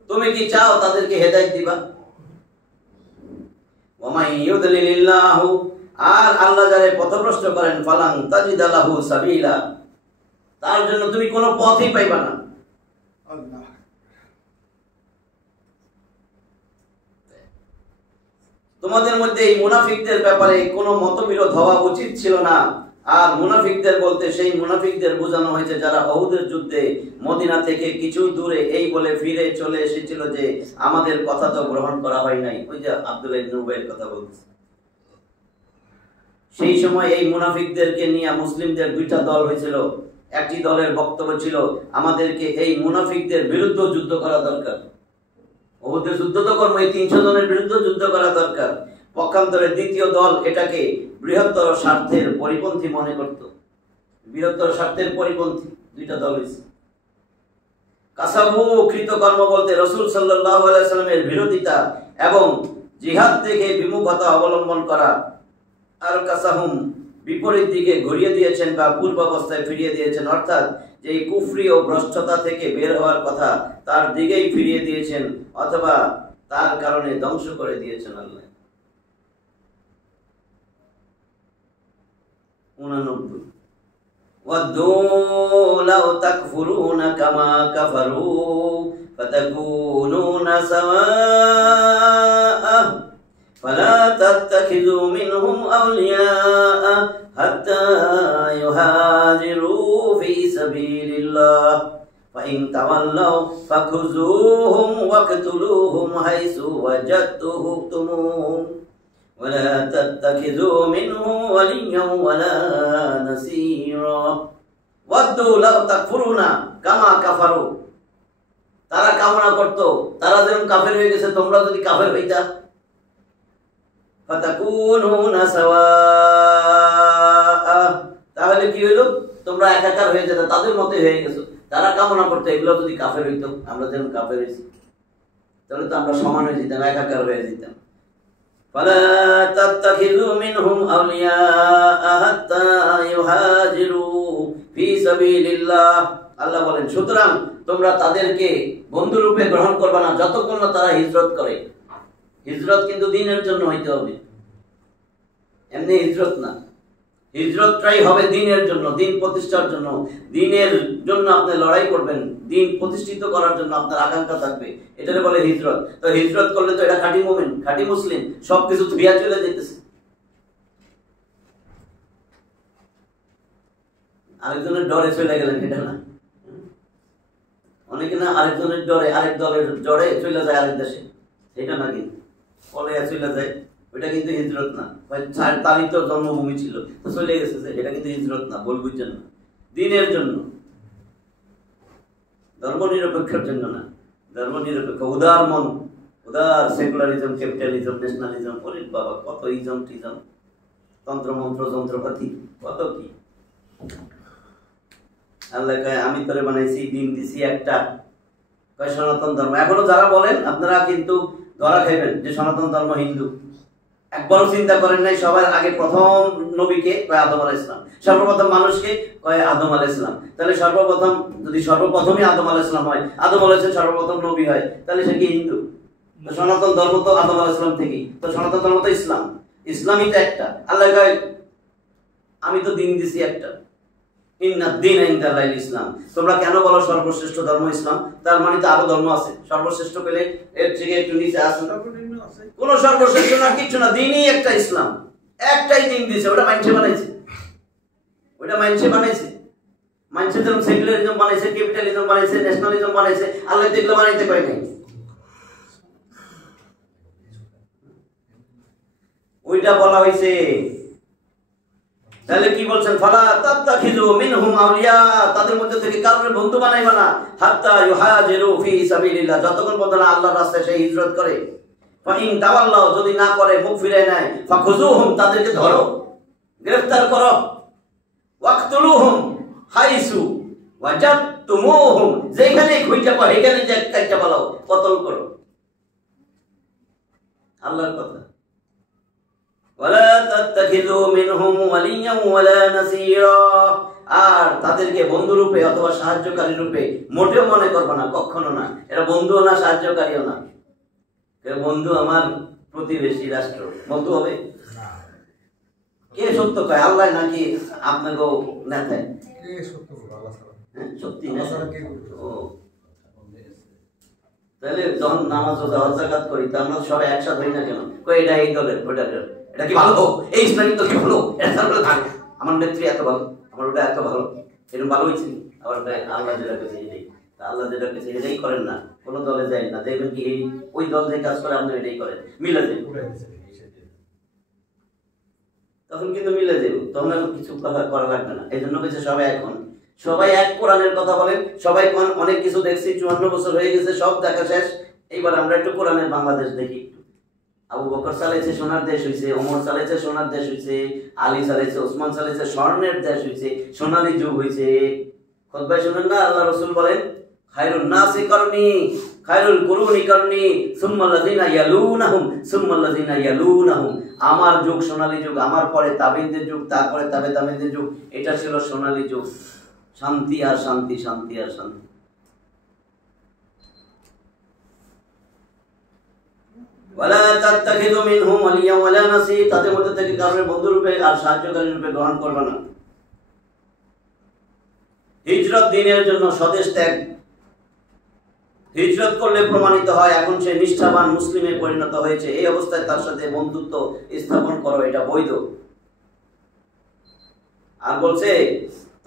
তুমি কি চাও তাদেরকে হেদায়েত দিবা? ওয়া মান ইউদলিলিল্লাহু, আর আল্লাহ যারে পথভ্রষ্ট করেন ফালান তাজিদা লাহু সাবিলা, তার জন্য তুমি কোনো পথই পাইবা না। আল্লাহ তোমাদের মধ্যে এই মুনাফিকদের ব্যাপারে কোনো মতবিরোধ হওয়া উচিত ছিল না। আর মুনাফিকদের বলতে সেই মুনাফিকদের বোঝানো হয়েছে যারা উহুদের যুদ্ধে মদিনা থেকে কিছু দূরে এই বলে ফিরে চলে এসেছিল যে আমাদের কথা তো গ্রহণ করা হয় নাই। ওই যে আব্দুল্লাহ ইবনে উবাইয়ের কথা বলছে, সেই সময় এই মুনাফিকদেরকে নিয়ে মুসলিমদের দুইটা দল হয়েছিল। একটি দলের বক্তব্য ছিল আমাদেরকে এই মুনাফিকদের বিরুদ্ধে যুদ্ধ করা দরকার, উহুদের যুদ্ধ তো কর্ম, এই 300 জনের বিরুদ্ধে যুদ্ধ করা দরকার। পক্ষান্তরে দ্বিতীয় দল এটাকে বৃহত্তর স্বার্থের পরিপন্থী মনে করত, বৃহত্তর স্বার্থের পরিপন্থী দুইটা দল হয়েছে। কাসাবু, কৃতকর্ম বলতে রাসূল সাল্লাল্লাহু আলাইহি ওয়াসাল্লামের বিরোধিতা এবং জিহাদ থেকে বিমুখতা অবলম্বন করা। আর কাসাহুম, বিপরীত দিকে ঘুরিয়ে দিয়েছেন বা পূর্বাবস্থায় ফিরিয়ে দিয়েছেন, অর্থাৎ যে কুফরি ও ভ্রষ্টতা থেকে বের হওয়ার কথা তার দিকেই ফিরিয়ে দিয়েছেন, অথবা তার কারণে ধ্বংস করে দিয়েছেন আল্লাহ। 89 ওয়াদু লাউ তাকফুরুনা কামা কাফারু ফাতাকুনুনা সাওয়া ফালা তাত্তাখিযু মিনহুম আউলিয়া হাত্তা ইউহাজিরু ফি সাবিলিল্লাহ ফাইন তাওয়াল্লাউ ফাখুযুহুম ওয়াকতুলুহুম হাইসু ওয়াজাদতুহুম ওয়ালা তাত্তাখিযু মিনহু ওয়ালিয়্যা ওয়ালা নাসীরা। ওয়াদু লাউ তাকফুরুনা কামা কাফারু, তারা কামনা করত তারা যেমন কাফের হয়ে গেছে তোমরা যদি কাফের হইতা। ফাতাকুনুনা সাওয়া, তাহলে কি হইল? তোমরা একাকার হয়ে যেত, তাদের মতই হয়ে গেছো। তারা কামনা করতো এগুলো যদি কাফের হইতো, আমরা যেমন কাফের হয়েছি, তাহলে তো আমরা সমান হয়ে যেতাম, একাকার হয়ে যেতাম। ফালা তাত্তাখিযু মিনহুম আউলিয়া হাত্তা ইউহাজিরু ফি সাবিলিল্লাহ, আল্লাহ বলেন সুতরাং তোমরা তাদেরকে বন্ধু রূপে গ্রহণ করবে না যতক্ষণ না তারা হিজরত করে। হিজরত কিন্তু দ্বীনের জন্য হইতে হবে, এমনি হিজরত না। হিজরতটাই হবে দ্বীনের জন্য, দ্বীন প্রতিষ্ঠার জন্য। দ্বীনের জন্য আপনি লড়াই করবেন, দ্বীন প্রতিষ্ঠিত করার জন্য আপনার আকাঙ্ক্ষা থাকবে, এটারে বলে হিজরত। তো হিজরত করলে তো এটা খাঁটি মুমিন, খাঁটি মুসলিম, সবকিছু ধুইয়া চলে যেতেছে। আরেকজনের ডরে চলে গেলেন, এটা না। অনেকে না আরেকজনের ডরে, আরেক দলের ডরে চলে যায় আরেক দেশে, সেটা না, কিন্তু পলাইয়া চলে যায়, ওইটা কিন্তু হিজরত না। তারই তো জন্মভূমি ছিল, তো চলে গেছে, এটা কিন্তু হিজরত না, ভুল বুঝছেন না। দ্বীনের জন্য, ধর্ম নিরপেক্ষের জন্য না, ধর্ম নিরপেক্ষ, উদার মন, উদার সেকুলারিজম, ক্যাপিটালিজম, ন্যাশনালিজম, ওরে বাবা কত ইজম টিজম, তন্ত্র মন্ত্র যন্ত্রপাতি, কত কি। আল্লাহ কয় আমি তোরে বানাইছি, দিন দিছি একটা, সনাতন ধর্ম। এখনো যারা বলেন আপনারা কিন্তু ধরা খাইবেন যে সনাতন ধর্ম হিন্দু, একবারও চিন্তা করেন নাই সবার আগে প্রথম নবীকে কয় আদম আলাইহিস সালাম, সর্বপ্রথম মানুষকে কয় আদম আলাইহিস সালাম। তাহলে সর্বপ্রথম যদি সর্বপ্রথমই আদম আলাইহিস সালাম হয়, আদম আলাইহিস সালাম সর্বপ্রথম নবী হয়, তাহলে সে কি হিন্দু? তো সনাতন ধর্ম তো আদম আলাইহিস সালাম থেকেই, তো সনাতন ধর্ম তো ইসলাম, ইসলামই তো একটা। আল্লাহ কয় আমি তো দিন দিছি একটা, ইন্নাদ দীন ইনদাল্লাহিল ইসলাম। তোমরা কেন বলো সর্বশ্রেষ্ঠ ধর্ম ইসলাম? তার মানে তো আরো ধর্ম আছে, সর্বশ্রেষ্ঠ পেলে এর থেকে একটু নিচে আছে। কোন সর্বশ্রেষ্ঠ না, কিছু না, দিনই একটা, ইসলাম একটাই দিন দিয়েছে। ওটা মাইনসে বানাইছে, ওটা মাইনসে বানাইছে। মাইনসে যেমন সেকুলারিজম বানাইছে, ক্যাপিটালিজম বানাইছে, ন্যাশনালিজম বানাইছে, আল্লাহ তো এগুলো বানাইতে পারে নাই। ওইটা বলা হয়েছে। তাহলে কি বলছেন? ফালা তাত্তাখিযু মিনহুম আউলিয়া, তাদের মধ্যে থেকে কারোর বন্ধু বানাইবা না, হাত্তা ইউহাজিরু ফি সাবিলিল্লাহ, যতক্ষণ পর্যন্ত না আল্লাহর রাস্তায় সে হিজরত করে। ফাইন তাওয়াল্লাহ, যদি না করে, মুখ ফিরায় নেয়, ফাখুযুহুম, তাদেরকে ধরো, গ্রেফতার করো, ওয়াকতুলুহুম হাইসু ওয়াজাদতুমুহুম, যেখানে খুঁজে পাও এখানে যে কাইটা বলাও, কতল করো। আল্লাহর কথা। ওয়ালা তাত্তাখিযু মিনহুম ওয়ালিয়্যা ওয়ালা নাসীরা, আর তাদেরকে বন্ধু রূপে অথবা সাহায্যকারী রূপে মোটেও মনে করবে না, কখনো না। এরা বন্ধুও না, সাহায্যকারীও না। বন্ধু আমার প্রতিবেশী রাষ্ট্র, বন্ধু হবে? কে সত্য কয়, আল্লাহ নাকি আপনাকে নেতায়? সত্যি না? তাহলে যখন নামাজ রোজা হজ যাকাত করি, তা আমরা সবাই একসাথে হই না কেন? কই এটা এই দলের, ওটা এটা কি ভালো, এই ইসলামিক দল কি ভালো, এটা তাহলে থাক, আমার নেত্রী এত ভালো, আমার ওটা এত ভালো, এরকম ভালো হয়েছে। আবার আল্লাহ যেটা কেছে এটাই, আল্লাহ যেটা কেছে এটাই করেন না, কোন দলে যায় না, দেখবেন কি এই ওই দল যে কাজ করে আপনি এটাই করেন, মিলে যাবে, তখন কিন্তু মিলে যাবে, তখন আর কিছু করা লাগবে না। এই জন্য বলছে সবাই এখন, সবাই এক কোরআনের কথা বলেন, সবাই অনেক কিছু দেখছি, 54 বছর হয়ে গেছে, সব দেখা শেষ, এইবার আমরা একটু কোরআনের বাংলাদেশ দেখি। আবু বকর চালাইছে, সোনার দেশ হইছে, ওমর চালাইছে, সোনার দেশ হইছে, আলী চালাইছে, ওসমান চালাইছে, স্বর্ণের দেশ হইছে, সোনালী যুগ হইছে। খুতবায় শুনেন না আল্লাহ রাসূল বলেন, খায়রুন নাসি করনি, খায়রুল কুরুনি করনি, সুম্মাল্লাযিনা ইয়ালুনাহুম, সুম্মাল্লাযিনা ইয়ালুনাহুম। আমার যুগ সোনালী যুগ, আমার পরে তাবিনদের যুগ, তারপরে তাবিনদের যুগ, এটা ছিল সোনালী যুগ। শান্তি আর শান্তি, শান্তি আর শান্তি। ওয়ালা তাত্তাখিযু মিনহুম ওয়ালিয়্যা ওয়ালা নাসীর, তাদের মধ্যে থেকে কারোর বন্ধু রূপে আর সাহায্যকারী রূপে গ্রহণ করবে না। হিজরত দিনের জন্য স্বদেশ ত্যাগ, হিজরত করলে প্রমাণিত হয় এখন সে নিষ্ঠাবান মুসলিমে পরিণত হয়েছে, এই অবস্থায় তার সাথে বন্ধুত্ব স্থাপন করো, এটা বৈধ। আর বলছে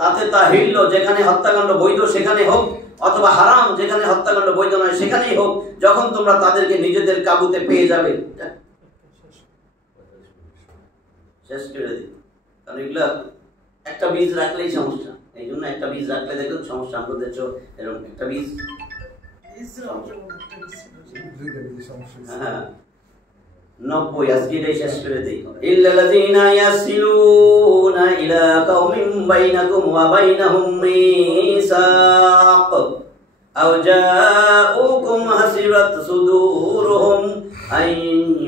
তাতে তা হিল্ল, যেখানে হত্যাকাণ্ড বৈধ সেখানে হোক, অথবা হারাম যেখানে হত্যাকাণ্ড বৈধ নয় সেখানেই হোক, যখন তোমরা তাদেরকে নিজেদের কাবুতে পেয়ে যাবে। শেষ করে দিই, কারণ এগুলা একটা বীজ রাখলেই সমস্যা, এই জন্য একটা বীজ রাখলে দেখুন সমস্যা। আমরা দেখছো এরকম একটা বীজ, হ্যাঁ 90, আজকে এটাই শেষ করে দিই। ইল্লাল্লাযীনা ইয়াসিলুনা ইলা কাওমিন বাইনাকুম ওয়া বাইনাহুম মিসাক আও জাউকুম হাসিরাত সুদুরুহুম আন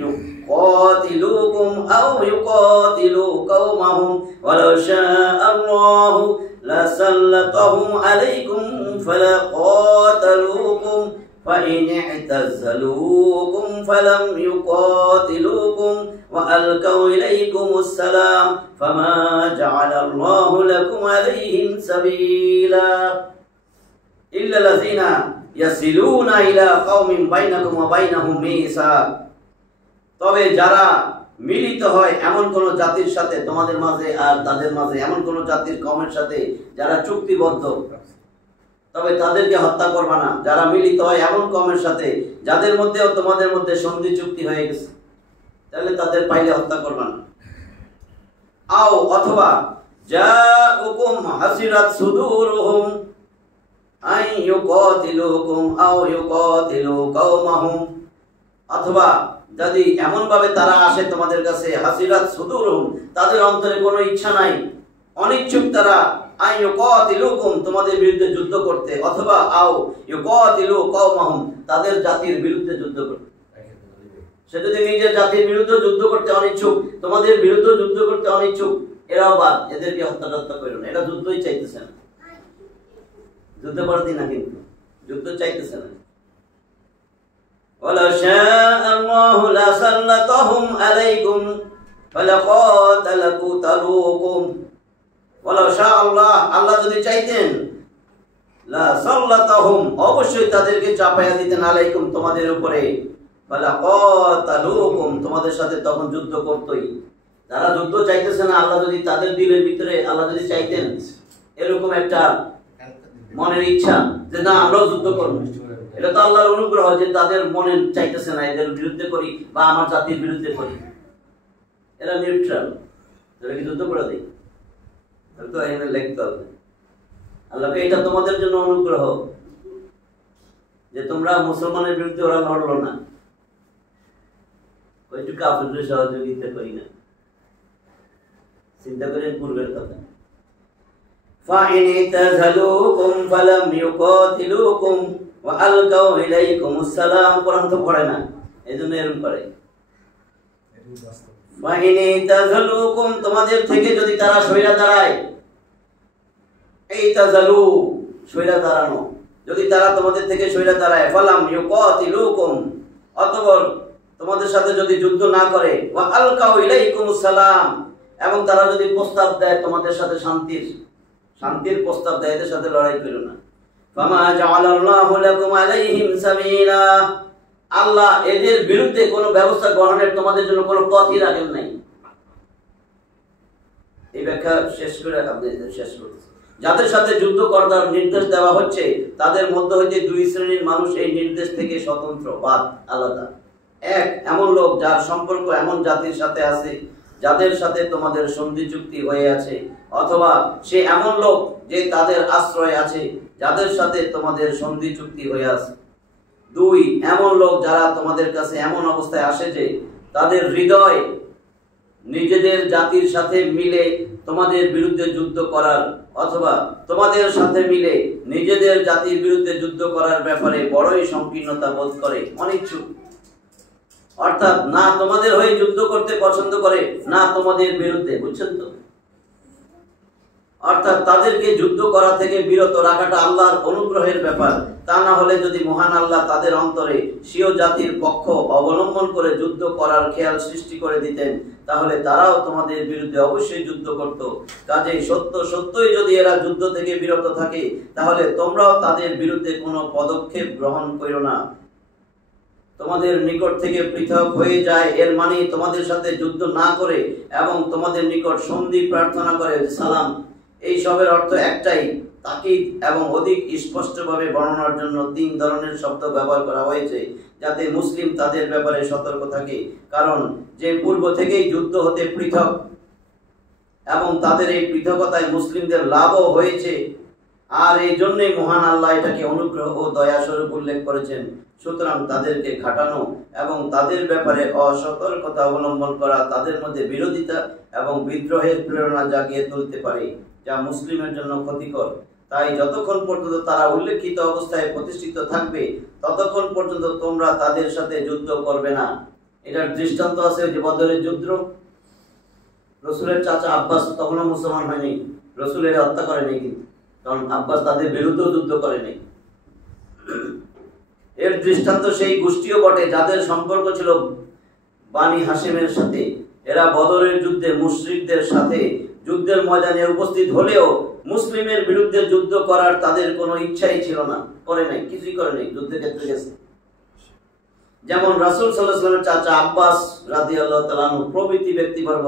ইউকাতিলুকুম আও ইউকাতিলু কাওমাহুম ওয়ালাউ শাআল্লাহু লাসাল্লাতাহুম আলাইকুম ফালাকাতালুকুম فإن اعتزلوكم فلم يقاتلوكم وألقوا إليكم السلام فما جعل الله لكم عليهم سبيلا إلا الذين يصلون إلى قوم بينكم وبينهم ميثاق, তবে যারা মিলিত হয় এমন কোন জাতির সাথে তোমাদের মাঝে আর তাদের মাঝে, এমন কোন জাতির কওমের সাথে যারা চুক্তিবদ্ধ, তবে তাদেরকে হত্যা করবা না। যারা মিলিত হয় এমন কওমের সাথে যাদের মধ্যেও তোমাদের মধ্যে সন্ধি চুক্তি হয়ে গেছে, তাহলে তাদের পাইলে হত্যা করবা না। আও অথবা জাউকুম হাসিরাত সুদুরুহুম আন ইউকাতিলুকুম আও ইউকাতিলু কাওমাহুম, অথবা যদি এমন ভাবে তারা আসে তোমাদের কাছে, হাসিরাত সুদুরুহুম, তাদের অন্তরে কোনো ইচ্ছা নাই, অনিচ্ছুক তারা, আন ইউকাতিলুকুম, তোমাদের বিরুদ্ধে যুদ্ধ করতে, অথবা আও ইউকাতিলু কাওমাহুম, তাদের জাতির বিরুদ্ধে যুদ্ধ করতে। সে যদি নিজের জাতির বিরুদ্ধে যুদ্ধ করতে অনিচ্ছুক, তোমাদের বিরুদ্ধে যুদ্ধ করতে অনিচ্ছুক, এরাও বাদ, এদেরকে হত্যা করো না। এরা যুদ্ধই চাইতেছে না, যুদ্ধ করতে না, কিন্তু যুদ্ধ চাইতেছে না। ওয়ালা শাআল্লাহু লাসাল্লাতাহুম আলাইকুম ফালাকাতালাকুম। ওয়ালা শাআল্লাহ, আল্লাহ যদি চাইতেন, লাসাল্লাতাহুম, অবশ্যই তাদেরকে চাপায়া দিতেন, আলাইকুম, তোমাদের উপরে, ফালাকাতালুকুম, তোমাদের সাথে তখন যুদ্ধ করতই। যারা যুদ্ধ চাইতেছে না, আল্লাহ যদি তাদের দিলের ভিতরে, আল্লাহ যদি চাইতেন এরকম একটা মনের ইচ্ছা যে না আমরাও যুদ্ধ করবো, এটা তো আল্লাহর অনুগ্রহ যে তাদের মনে চাইতেছে না এদের বিরুদ্ধে করি বা আমার জাতির বিরুদ্ধে করি। এরা নিউট্রাল, এরা কি যুদ্ধ করে দেয়? তো এখানে লিখতে হবে আল্লাহকে এটা তোমাদের জন্য অনুগ্রহ যে তোমরা মুসলমানের বিরুদ্ধে ওরা লড়লো না, একটু কাফেরদের সহযোগিতা করি না। চিন্তা করেন পূর্বের কথা। فَإِنِ اعْتَزَلُوكُمْ فَلَمْ يُقَاتِلُوكُمْ وَأَلْقَوْا إِلَيْكُمُ السَّلَامَ, কোরআন তো পড়ে না, এজন্য এরকম করে। فَإِنِ اعْتَزَلُوكُمْ, তোমাদের থেকে যদি তারা সইরা দাঁড়ায়, ইতাজালু সইরা দাঁড়ানো, যদি তারা তোমাদের থেকে সইরা দাঁড়ায়, ফালাম ইউকাতিলুকুম, অতঃপর তোমাদের সাথে যদি যুদ্ধ না করে, ওয়া আলকাউ ইলাইকুমুস সালাম, এবং তারা যদি প্রস্তাব দেয় তোমাদের সাথে শান্তির প্রস্তাব দেয়, এদের সাথে লড়াই করো না। ফামা জাআলাল্লাহু লাকুম আলাইহিম সাবিলা, আল্লাহ এদের বিরুদ্ধে কোনো ব্যবস্থা গ্রহণের তোমাদের জন্য কোনো পথই রাখেন নাই। এই ব্যাখ্যা শেষ করে আপনি শেষ করতেছেন। যাদের সাথে যুদ্ধ করার নির্দেশ দেওয়া হচ্ছে তাদের মধ্যে হইতে দুই শ্রেণীর মানুষ এই নির্দেশ থেকে স্বতন্ত্র, বাদ, আলাদা। এক, এমন লোক যার সম্পর্ক এমন জাতির সাথে আছে যাদের সাথে তোমাদের সন্ধি চুক্তি হয়ে আছে, অথবা সে এমন লোক যে তাদের আশ্রয় আছে যাদের সাথে তোমাদের সন্ধি চুক্তি হয়ে আছে। দুই, এমন লোক যারা তোমাদের কাছে এমন অবস্থায় আসে যে তাদের হৃদয় নিজেদের জাতির সাথে মিলে তোমাদের বিরুদ্ধে যুদ্ধ করার, অথবা তোমাদের সাথে মিলে নিজেদের জাতির বিরুদ্ধে যুদ্ধ করার ব্যাপারে বড়ই সংকীর্ণতা বোধ করে, অনিচ্ছুক। অর্থাৎ না তোমাদের হয়ে যুদ্ধ করতে পছন্দ করে, না তোমাদের বিরুদ্ধে, বুঝছেন তো? অর্থাৎ তাদেরকে যুদ্ধ করা থেকে বিরত রাখাটা আল্লাহর অনুগ্রহের ব্যাপার। তা না হলে যদি মহান আল্লাহ তাদের অন্তরে স্বীয় জাতির পক্ষ অবলম্বন করে যুদ্ধ করার খেয়াল সৃষ্টি করে দিতেন, তাহলে তারাও তোমাদের বিরুদ্ধে অবশ্যই যুদ্ধ করত। কাজেই সত্যই যদি এরা যুদ্ধ থেকে বিরত থাকে, তাহলে তোমরাও তাদের বিরুদ্ধে কোনো পদক্ষেপ গ্রহণ করো না। তোমাদের নিকট থেকে পৃথক হয়ে যায় এর মানে তোমাদের সাথে যুদ্ধ না করে এবং তোমাদের নিকট সন্ধি প্রার্থনা করে, সালাম, এই সবের অর্থ একটাই। তাকিদ এবং অধিক স্পষ্টভাবে বর্ণনার জন্য তিন ধরনের শব্দ ব্যবহার করা হয়েছে, যাতে মুসলিম তাদের ব্যাপারে সতর্ক থাকে। কারণ যে পূর্ব থেকেই যুদ্ধ হতে পৃথক এবং তাদের এই পৃথকতায় মুসলিমদের লাভও হয়েছে, আর এই জন্যই মহান আল্লাহ এটাকে অনুগ্রহ ও দয়া স্বরূপ উল্লেখ করেছেন। সুতরাং তাদেরকে ঘাটানো এবং তাদের ব্যাপারে অসতর্কতা অবলম্বন করা তাদের মধ্যে বিরোধিতা এবং বিদ্রোহের প্রেরণা জাগিয়ে তুলতে পারে, যা মুসলিমের জন্য ক্ষতিকর। তাই যতক্ষণ পর্যন্ত তারা উল্লেখিত অবস্থায় প্রতিষ্ঠিত থাকবে, ততক্ষণ পর্যন্ত তোমরা তাদের সাথে যুদ্ধ করবে না। এটার দৃষ্টান্ত আছে যে বদরের যুদ্ধ। রসুলের চাচা আব্বাস তখনও মুসলমান হয়নি, রসুলের হত্যা করেনি, কিন্তু কারণ আব্বাস তাদের বিরুদ্ধেও যুদ্ধ করেনি। এর দৃষ্টান্ত সেই গোষ্ঠীও বটে যাদের সম্পর্ক ছিল বানি হাশিমের সাথে। এরা বদরের যুদ্ধে মুশরিকদের সাথে যুদ্ধের ময়দানে উপস্থিত হলেও মুসলিমের বিরুদ্ধে যুদ্ধ করার তাদের কোনো ইচ্ছাই ছিল না, করে নাই, কিছুই করে নাই, যুদ্ধের ক্ষেত্রে গেছে। যেমন রাসূল সাল্লাল্লাহু আলাইহি ওয়াসাল্লামের চাচা আব্বাস রাদিয়াল্লাহু তাআলা আনহু প্রভৃতি ব্যক্তিবর্গ,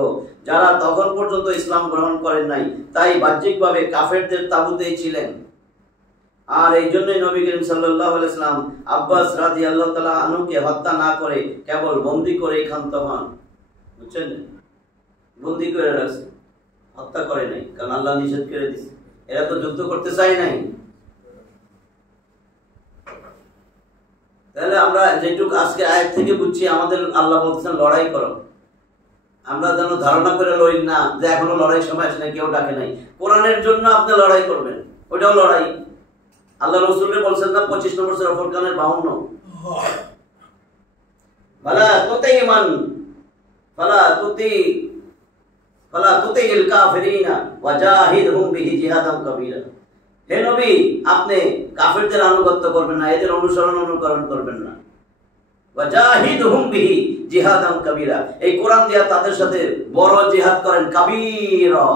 যারা তখন পর্যন্ত ইসলাম গ্রহণ করেন নাই, তাই বাহ্যিকভাবে কাফেরদের তাবুতেই ছিলেন। আর এই জন্যই নবী করিম সাল্লাল্লাহু আলাইহি ওয়াসাল্লাম আব্বাস রাদিয়াল্লাহু তাআলা আনহুকে হত্যা না করে কেবল বন্দী করেই ক্ষান্ত হন। বুঝছেন? বন্দী করে রাখছে, হত্যা করে নাই, কারণ আল্লাহ নিষেধ করে দিয়েছে। এরা তো যুদ্ধ করতে চায় নাই। তাহলে আমরা যেটুকু আজকে আয়াত থেকে বুঝছি, আমাদের আল্লাহ বলতেছেন লড়াই করো। আমরা যেন ধারণা করে লড়ি না যে এখনো লড়াই সময় আসে না, কেউ ডাকে নাই। কোরআনের জন্য আপনি লড়াই করবেন, ওটাও লড়াই। আল্লাহ রাসূল বলছেন না 25 নম্বর সূরা ফুরকানের 52, ফালা তুতিল কাফিরিনা ওয়াজাহিদহুম বিহি জিহাদান কাবীরা। হে নবী, আপনি কাফিরদের আনুগত্য করবেন না, এদের অনুকরণ করবেন না। ওয়াজাহিদহুম বিহি জিহাদান কাবীরা, এই কোরআন দিয়া তাদের সাথে বড় জিহাদ করেন, কাবীরা,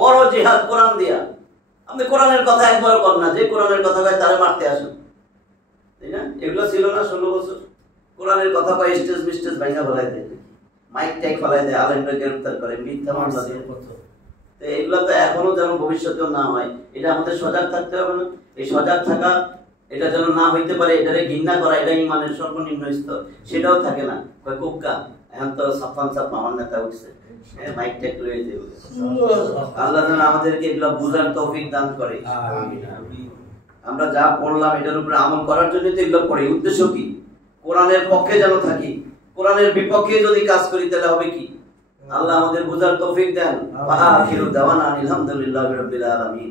বড় জিহাদ কোরআন দিয়া। আপনি কোরআনের কথা একবার করেন না, যে কোরআনের কথা কয় তারে মারতে আসেন, তাই না? এগুলো ছিল না 16 বছর? কোরআনের কথা কয় স্টেজ ভাঙা ফেলাই দেয়, মাইক টাইক ফেলাই দেয়, আলেমরা গ্রেফতার করে, মিথ্যা মামলা দিয়ে। তো এগুলো তো এখনো যেন ভবিষ্যতেও না হয়, এটা আমাদের সজাগ থাকতে হবে না? এই সজাগ থাকা, এটা যেন না হইতে পারে, এটারে ঘৃণা করা, এটা ইমানের সর্বনিম্ন স্তর, সেটাও থাকে না। কয় কুক্কা, এখন তো সাফান সাফ আমার নেতা উঠছে, মাইক টাইক লয়ে দেবে। আল্লাহ যেন আমাদেরকে এগুলো বুঝার তৌফিক দান করে। আমরা যা পড়লাম এটার উপরে আমল করার জন্য তো এগুলো পড়ি। উদ্দেশ্য কি? কোরআনের পক্ষে যেন থাকি, কোরআনের বিপক্ষে যদি কাজ করি তাহলে হবে কি? আল্লাহ আমাদের বুঝার তৌফিক দেন। ওয়া আখিরু দাওয়ানা আলহামদুলিল্লাহি রাব্বিল আলামিন।